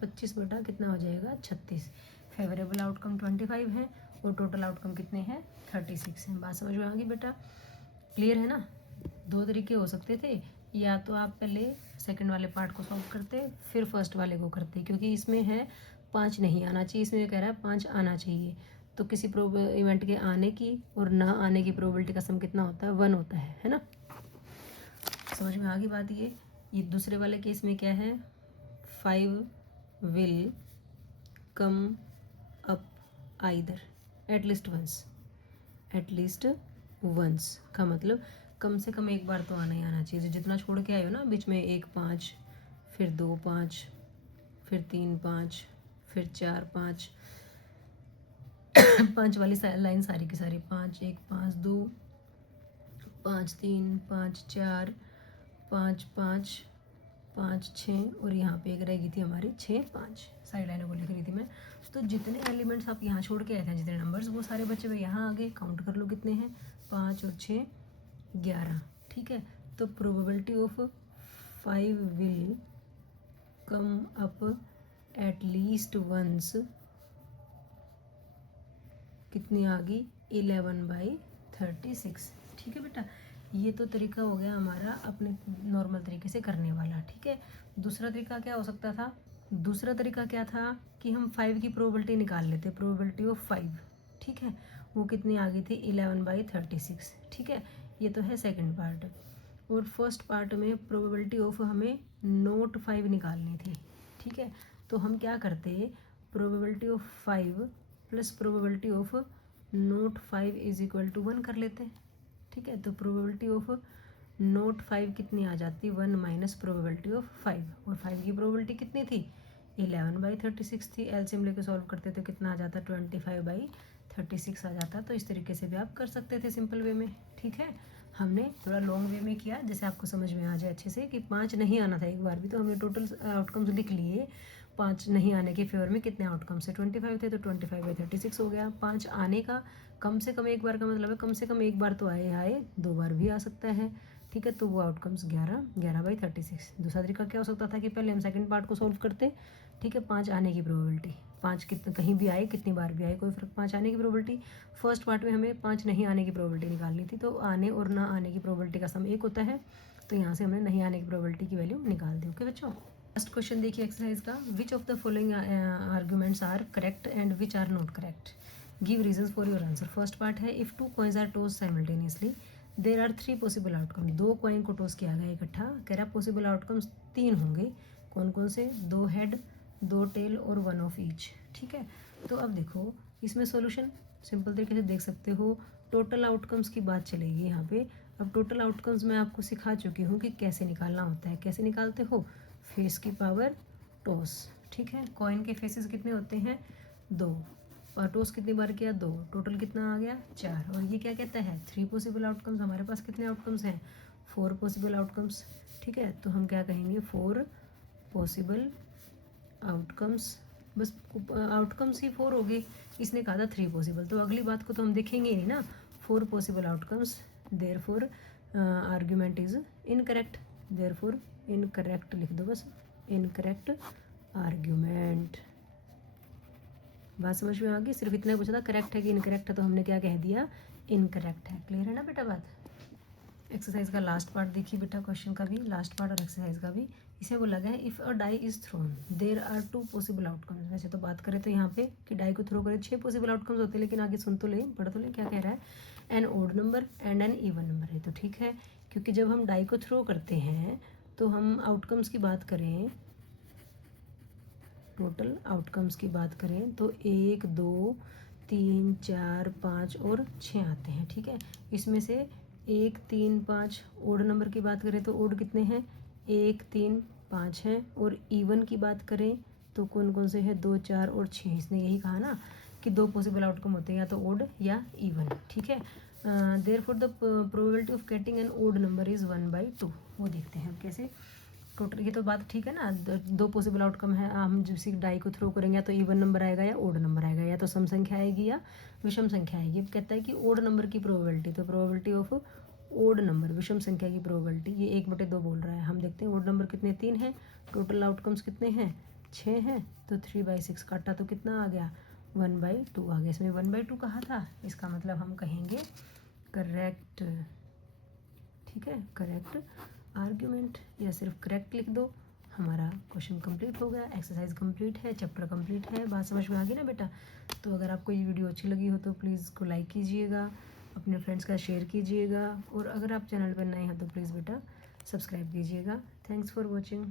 25 बटा कितना हो जाएगा, 36। फेवरेबल आउटकम 25 है, और टोटल आउटकम कितने हैं, 36 हैं। बात समझ में आ गई बेटा, क्लियर है ना। 2 तरीके हो सकते थे, या तो आप पहले सेकंड वाले पार्ट को सॉल्व करते फिर फर्स्ट वाले को करते, क्योंकि इसमें है 5 नहीं आना चाहिए, इसमें कह रहा है 5 आना चाहिए। तो किसी इवेंट के आने की और ना आने की प्रोबेबिलिटी का सम कितना होता है, 1 होता है ना। समझ में आ गई बात। ये दूसरे वाले केस में क्या है, 5 will come either, at least once का मतलब कम से कम एक बार तो आना ही आना चाहिए। जितना छोड़ के आए हो ना बीच में, 1 5, फिर 2 5, फिर 3 5, फिर 4 5, 5 वाली लाइन सारी की सारी 5 1 5 2 5 3 5 4 5 5 5 6 और यहाँ पे एक रहेगी थी हमारी 6 5, सारी लाइनों को लिख रही थी मैं। तो जितने एलिमेंट्स आप यहाँ छोड़ के आए थे, जितने नंबर्स, वो सारे बच्चे हुए यहाँ आगे, काउंट कर लो कितने हैं, 5 और 6 11। ठीक है, तो probability of 5 will come up at least once कितनी आ गई, 11/36। ठीक है बेटा, ये तो तरीका हो गया हमारा अपने नॉर्मल तरीके से करने वाला। ठीक है, दूसरा तरीका क्या हो सकता था, दूसरा तरीका क्या था कि हम 5 की प्रोबेबिलिटी निकाल लेते, प्रोबेबिलिटी ऑफ 5। ठीक है, वो कितनी आ गई थी, 11/36। ठीक है, ये तो है सेकंड पार्ट। और फर्स्ट पार्ट में प्रोबेबिलिटी ऑफ हमें नोट 5 निकालनी थी। ठीक है, तो हम क्या करते, probability of 5 plus probability of not 5 is equal to 1 कर लेते। ठीक है, तो प्रोबेबिलिटी ऑफ नोट 5 कितनी आ जाती, 1 माइनस प्रोबेबिलिटी ऑफ 5, और 5 की प्रोबेबिलिटी कितनी थी, 11/36 थी। एलसीएम लेके सॉल्व करते तो कितना आ जाता, 25/36 आ जाता। तो इस तरीके से भी आप कर सकते थे सिंपल वे में। ठीक है, हमने थोड़ा लॉन्ग वे में किया जैसे आपको समझ में आ जाए अच्छे से कि 5 नहीं आना था एक बार भी, तो हमने टोटल आउटकम्स लिख लिए। 5 नहीं आने के फेवर में कितने आउटकम्स है, 25 थे, तो 25/36 हो गया। 5 आने का कम से कम एक बार का मतलब है कम से कम एक बार तो आए 2 बार भी आ सकता है। ठीक है, तो वो आउटकम्स 11/36। दूसरा तरीका क्या हो सकता था कि पहले हम सेकंड पार्ट को सॉल्व करते। ठीक है, 5 आने की प्रोबेबिलिटी, 5 कितने कहीं भी आए, कितनी बार भी आए कोई फर्क, 5 आने की प्रोबेबिलिटी। फर्स्ट पार्ट में हमें 5 नहीं आने की प्रोबेबिलिटी निकालनी थी, तो आने और ना आने की प्रोबेबिलिटी का सम 1 होता है, तो यहाँ से हमने नहीं आने की प्रोबेबिलिटी की वैल्यू निकाल दी। ओके बच्चों, फर्स्ट क्वेश्चन देखिए एक्सरसाइज का, which of the following arguments are correct and which are not correct, give reasons for your answer. First part है, if 2 coins are tossed simultaneously there are 3 possible outcome. 2 coin को toss किया गया इकट्ठा, कह रहा possible outcomes 3 होंगे। कौन कौन से, 2 हेड, 2 टेल और 1 ऑफ ईच। ठीक है, तो अब देखो इसमें सॉल्यूशन सिंपल तरीके से देख सकते हो। टोटल आउटकम्स की बात चलेगी यहाँ पे। अब टोटल आउटकम्स मैं आपको सिखा चुकी हूँ कि कैसे निकालना होता है। कैसे निकालते हो, फेस की पावर टॉस। ठीक है, कॉइन के फेसेस कितने होते हैं, 2, और टॉस कितनी बार किया, 2, टोटल कितना आ गया, 4। और ये क्या कहता है, 3 पॉसिबल आउटकम्स। हमारे पास कितने आउटकम्स हैं, 4 पॉसिबल आउटकम्स। ठीक है, तो हम क्या कहेंगे, 4 पॉसिबल आउटकम्स। बस आउटकम्स ही 4 हो गए, इसने कहा था 3 पॉसिबल, तो अगली बात को तो हम देखेंगे ही नहीं ना। 4 possible outcomes, therefore argument is incorrect. Therefore incorrect लिख दो बस, इनकरेक्ट आर्ग्यूमेंट। बात समझ में आ गई, सिर्फ इतना पूछा था करेक्ट है कि इनकरेक्ट है, तो हमने क्या कह दिया, इनकरेक्ट है। क्लियर है ना बेटा बात। एक्सरसाइज का लास्ट पार्ट देखिए बेटा, क्वेश्चन का भी लास्ट पार्ट और एक्सरसाइज का भी। इसमें बोला गया है, if a die is thrown there are 2 possible outcomes. वैसे तो बात करें तो यहाँ पे कि डाई को थ्रो करें 6 पॉसिबल आउटकम्स होते हैं, लेकिन आगे सुन तो ले, पढ़ तो ले, क्या कह रहा है, an odd number and an even number है। तो ठीक है, क्योंकि जब हम डाई को थ्रो करते हैं तो हम आउटकम्स की बात करें, टोटल आउटकम्स की बात करें तो 1 2 3 4 5 और 6 आते हैं। ठीक है, इसमें से 1 3 5 ओड नंबर की बात करें तो ओड कितने हैं, 1 3 5 हैं, और इवन की बात करें तो कौन कौन से हैं, 2 4 और 6। इसने यही कहा ना कि 2 पॉसिबल आउटकम होते हैं, या तो ओड या इवन। ठीक है, therefore the probability of getting an odd number is 1/2। वो देखते हैं कैसे। टोटल ये तो बात ठीक है ना, 2 पॉसिबल आउटकम है, हम किसी डाई को थ्रो करेंगे तो इवन नंबर आएगा या ओड नंबर आएगा, या तो सम संख्या आएगी या विषम संख्या आएगी। कहता है कि ओड नंबर की प्रोबेबिलिटी, तो प्रोबेबिलिटी ऑफ ओड नंबर, विषम संख्या की प्रोबेबिलिटी, ये 1/2 बोल रहा है। हम देखते हैं ओड नंबर कितने, 3 हैं, टोटल आउटकम्स कितने हैं, 6 हैं, तो 3/6 काटा तो कितना आ गया, 1/2 आ गया। इसमें 1/2 कहा था, इसका मतलब हम कहेंगे करेक्ट। ठीक है, करेक्ट आर्ग्यूमेंट, या सिर्फ करेक्ट लिख दो, हमारा क्वेश्चन कंप्लीट हो गया, एक्सरसाइज कंप्लीट है, चैप्टर कंप्लीट है। बात समझ में आ गई ना बेटा। तो अगर आपको ये वीडियो अच्छी लगी हो तो प्लीज़ इसको लाइक कीजिएगा, अपने फ्रेंड्स का शेयर कीजिएगा, और अगर आप चैनल पर नए हैं तो प्लीज़ बेटा सब्सक्राइब कीजिएगा। Thanks for watching.